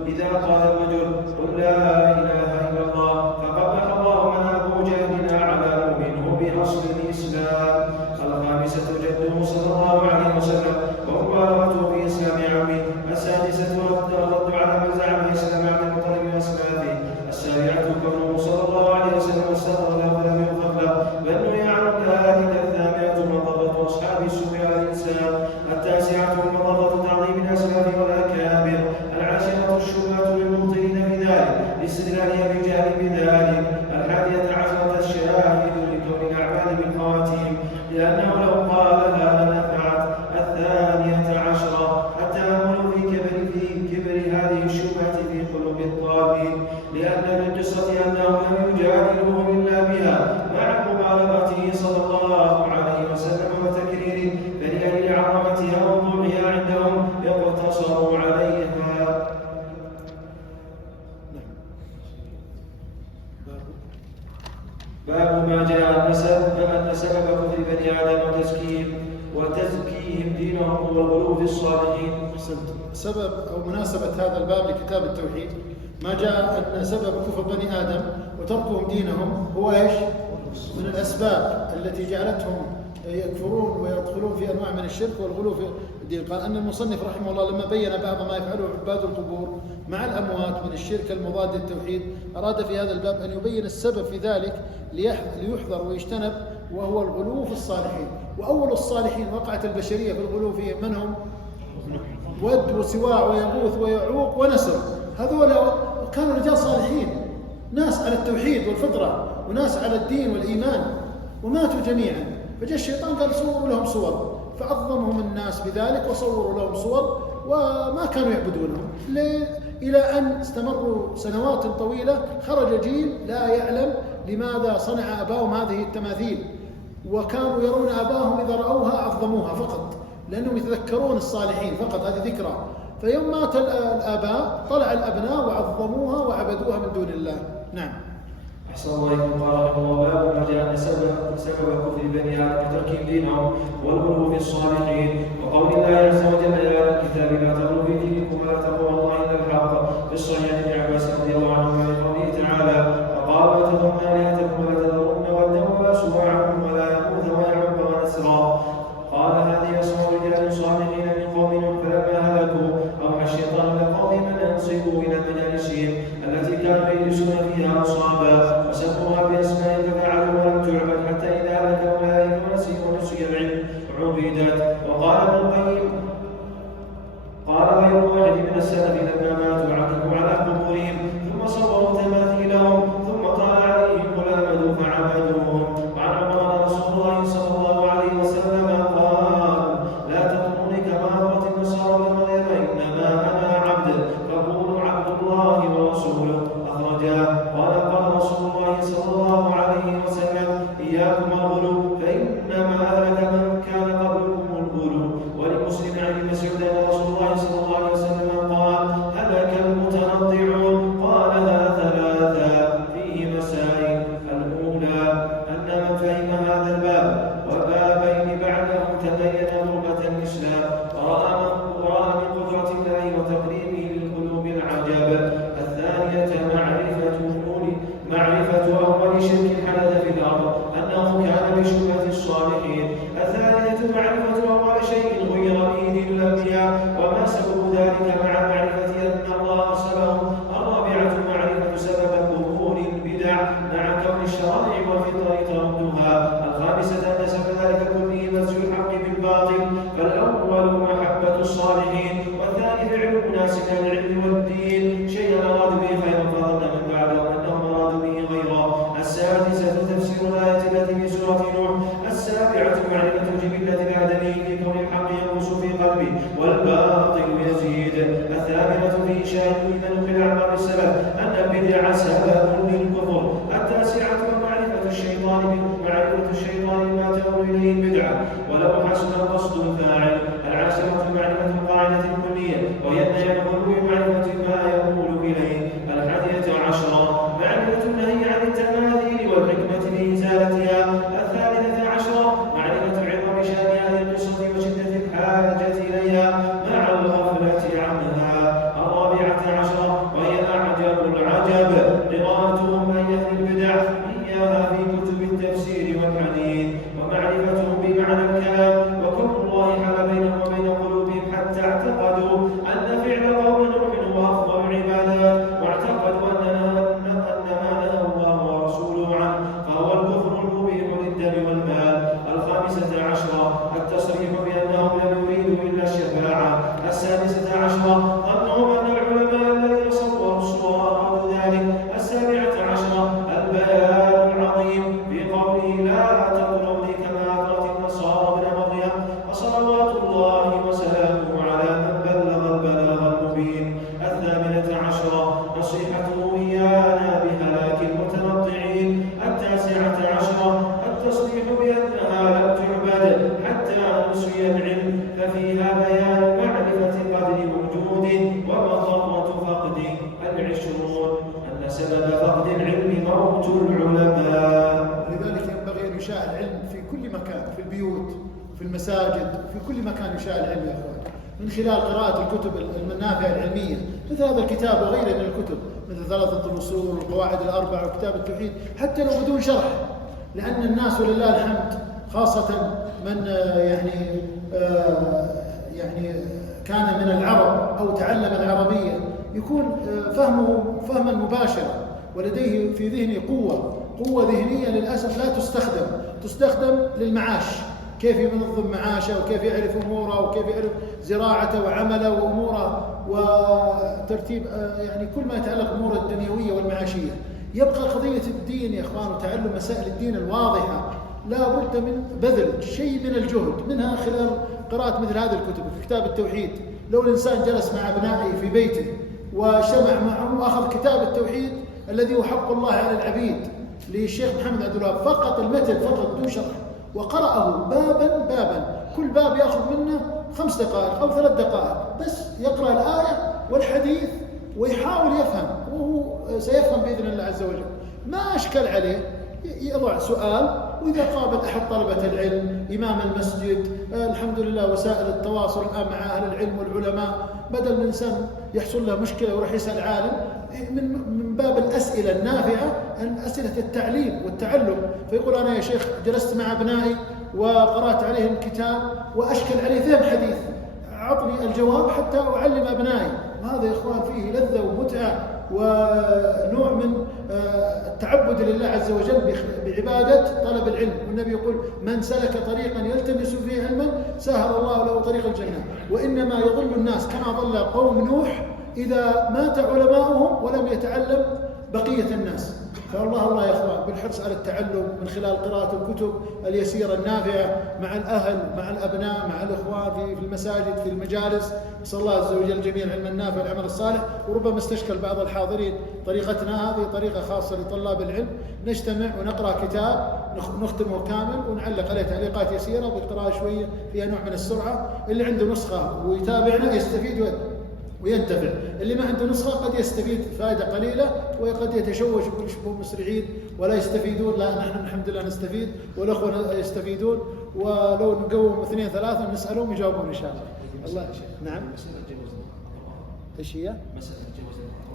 إذا قال الرجل قل لا إله إلا الله فقبح الله من أبو جهل أعلم منه بأصل الإسلام. الخامسة جده صلى الله عليه وسلم ومبالغته في إسلام عمه. السادسة الرد على من زعم إسلام عبد المطلب وأسلافه. السابعة كونه صلى الله عليه وسلم استغفر له ولم يغفر له بل نهي عن ذلك. الثامنة مضرة أصحاب السوء على الإنسان. التاسعة مضرة تعظيم الأسلاف والأكابر. العاشرة الشبهة للمبطلين بذلك لاستدلالها بالجهل بذلك. الحادية عشرة الشاهد لكون الأعمال بالخواتيم لأنه لو قالها لنفعت. الثانية عشرة التأمل في كبر هذه الشبهة في قلوب الطالبين، لأن من قصة أنهم لم يجادلوه إلا بها مع مبالغته صلى الله عليه وسلم وتكريره، فلأجل عظمتها ووضوحها عندهم يقتصروا عليها. باب ما جاء أن سبب كفر بني آدم وتزكيهم دينهم هو الغلو في الصالحين. سبب أو مناسبة هذا الباب لكتاب التوحيد ما جاء أن سبب كفر بني آدم وتركهم دينهم هو إيش؟ من الأسباب التي جعلتهم يكفرون ويدخلون في أنواع من الشرك والغلو في الدين. قال أن المصنف رحمه الله لما بين بعض ما يفعله عباد القبور مع الأموات من الشرك المضاد للتوحيد أراد في هذا الباب أن يبين السبب في ذلك ليحذر ويجتنب، وهو الغلو في الصالحين. وأول الصالحين وقعت البشرية في الغلو فيهم من هم؟ ود وسواع ويغوث ويعوق ونسر. هذول كانوا رجال صالحين، ناس على التوحيد والفطرة وناس على الدين والإيمان، وماتوا جميعا. فجاء الشيطان قال صوروا لهم صور، فعظمهم الناس بذلك وصوروا لهم صور وما كانوا يعبدونهم، إلى أن استمروا سنوات طويلة. خرج جيل لا يعلم لماذا صنع أباهم هذه التماثيل، وكانوا يرون أباهم إذا رأوها عظموها فقط، لأنهم يتذكرون الصالحين فقط، هذه ذكرى. فيوم مات الآباء طلع الأبناء وعظموها وعبدوها من دون الله. نعم. أحسن الله إليكم. قال رحمه الله باب ما جاء أن سبب كفر بني آدم وترك دينهم والغلو في الصالحين. وقول الله عز وجل يا الكتاب لا تغلوا في دينكم ولا تقولوا الله إلا الحق. في الصحيح عن ابن عباس رضي الله عنه من قوله تعالى العلم والدين شيئا أرادوا به خيرا فظن من بعدهم أنهم أرادوا به غيرا. السادسة تفسير الآية التي في سورة نوح. السابعة معرفة جبلة الآدمي في كون الحق ينقص في قلبه والباطل يزيد. الثامنة في إنشاء كل من نقل عن مر السلف أن البدع سبب للكفر. التاسعة معرفة الشيطان ما تؤول إليه البدعة ولو حسن قصد الفاعل. العاشرة معرفة القاعدة الكلية وهي النهي بمعرفة ما يقول إليه. 11 معرفة النهي عن التماثيل والحكمة في إزالتها. 13 معرفة عظم شأن هذه القصة وشدة الحاجة إليها مع الغفلة عنها. 14 وهي أعجب العجب قراءتهم أي أهل البدع إياها في كتب التفسير والحديث ومعرفتهم بمعنى الكلام وكون الله حال بينهم وبين قلوبهم حتى اعتقدوا أن فعل قوم نوح هو أفضل العبادات واعتقدوا أن ما نهى الله ورسوله عنه فهو الكفر المبيح للدم والمال. 15 التصريح بأنهم لم يريدوا إلا الشفاعة. 16 ظنهم أن العلماء الذين صوروا الصور أرادوا ذلك. 17 البيان العظيم في قوله لا تطروني كما أطرت النصارى ابن مريم وصلوات الله وسلامه على من بلغ البلاغ المبين. 18 نصيحته إيانا بهلاك المتنطعين. 19 التصريح بأنها لم تعبد حتى نسي العلم ففيها بيان معرفة قدر وجوده ومضرة فقده. 20 أن سبب فقد العلم موت العلماء. لذلك ينبغي أن يشاع العلم في كل مكان، في البيوت، في المساجد، في كل مكان يشاع العلم يا أخوان، من خلال قراءة الكتب النافعة العلمية مثل هذا الكتاب وغيره من الكتب مثل ثلاثة الأصول والقواعد الأربع وكتاب التوحيد حتى لو بدون شرح، لأن الناس ولله الحمد خاصة من يعني كان من العرب أو تعلم العربية يكون فهمه فهما مباشرا ولديه في ذهنه قوة ذهنية للأسف لا تستخدم للمعاش، كيف ينظم معاشه وكيف يعرف أموره وكيف يعرف زراعته وعمله وأموره وترتيب يعني كل ما يتعلق بأموره الدنيوية والمعاشية. يبقى قضية الدين يا إخوان وتعلم مسائل الدين الواضحة لا بد من بذل شيء من الجهد، منها خلال قراءة مثل هذه الكتب. في كتاب التوحيد لو الإنسان جلس مع أبنائه في بيته وشمع معهم وأخذ كتاب التوحيد الذي هو حق الله على العبيد للشيخ محمد عبد الوهاب فقط المتن فقط بدون شرح وقرأه بابا كل باب يأخذ منه 5 دقائق أو 3 دقائق بس يقرأ الآية والحديث ويحاول يفهم وهو سيفهم بإذن الله عز وجل. ما أشكل عليه يضع سؤال وإذا قابل أحد طلبة العلم إمام المسجد الحمد لله وسائل التواصل الآن مع أهل العلم والعلماء بدل من إنسان يحصل له مشكلة ويروح يسأل عالم من باب الأسئلة النافعة أسئلة التعليم والتعلم فيقول أنا يا شيخ جلست مع أبنائي وقرأت عليهم الكتاب وأشكل عليه فهم حديث أعطني الجواب حتى أعلم أبنائي. وهذا يا إخوان فيه لذة ومتعة ونوع من التعبد لله عز وجل بعبادة طلب العلم. والنبي يقول من سلك طريقا يلتمس فيه علما سهل الله له طريق الجنة وإنما يضل الناس كما ضل قوم نوح إذا مات علماؤهم ولم يتعلم بقية الناس. فالله يا إخوان بالحرص على التعلم من خلال قراءة الكتب اليسيرة النافعة مع الأهل مع الأبناء مع الإخوان في المساجد في المجالس. نسأل الله عز وجل الجميع العلم النافع والعمل الصالح. وربما استشكل بعض الحاضرين طريقتنا هذه طريقة خاصة لطلاب العلم نجتمع ونقرأ كتاب نختمه كامل ونعلق عليه تعليقات يسيرة وبالقراءة شوية فيها نوع من السرعة. اللي عنده نسخة ويتابعنا يستفيد وينتفع، اللي ما عنده نسخة قد يستفيد فائدة قليلة وقد يتشوش ويقول شبهم مسرعين ولا يستفيدون. لا نحن الحمد لله نستفيد والأخوة يستفيدون ولو نقوم 2 3 نسألهم يجاوبون إن شاء الله. الله نعم. إيش هي؟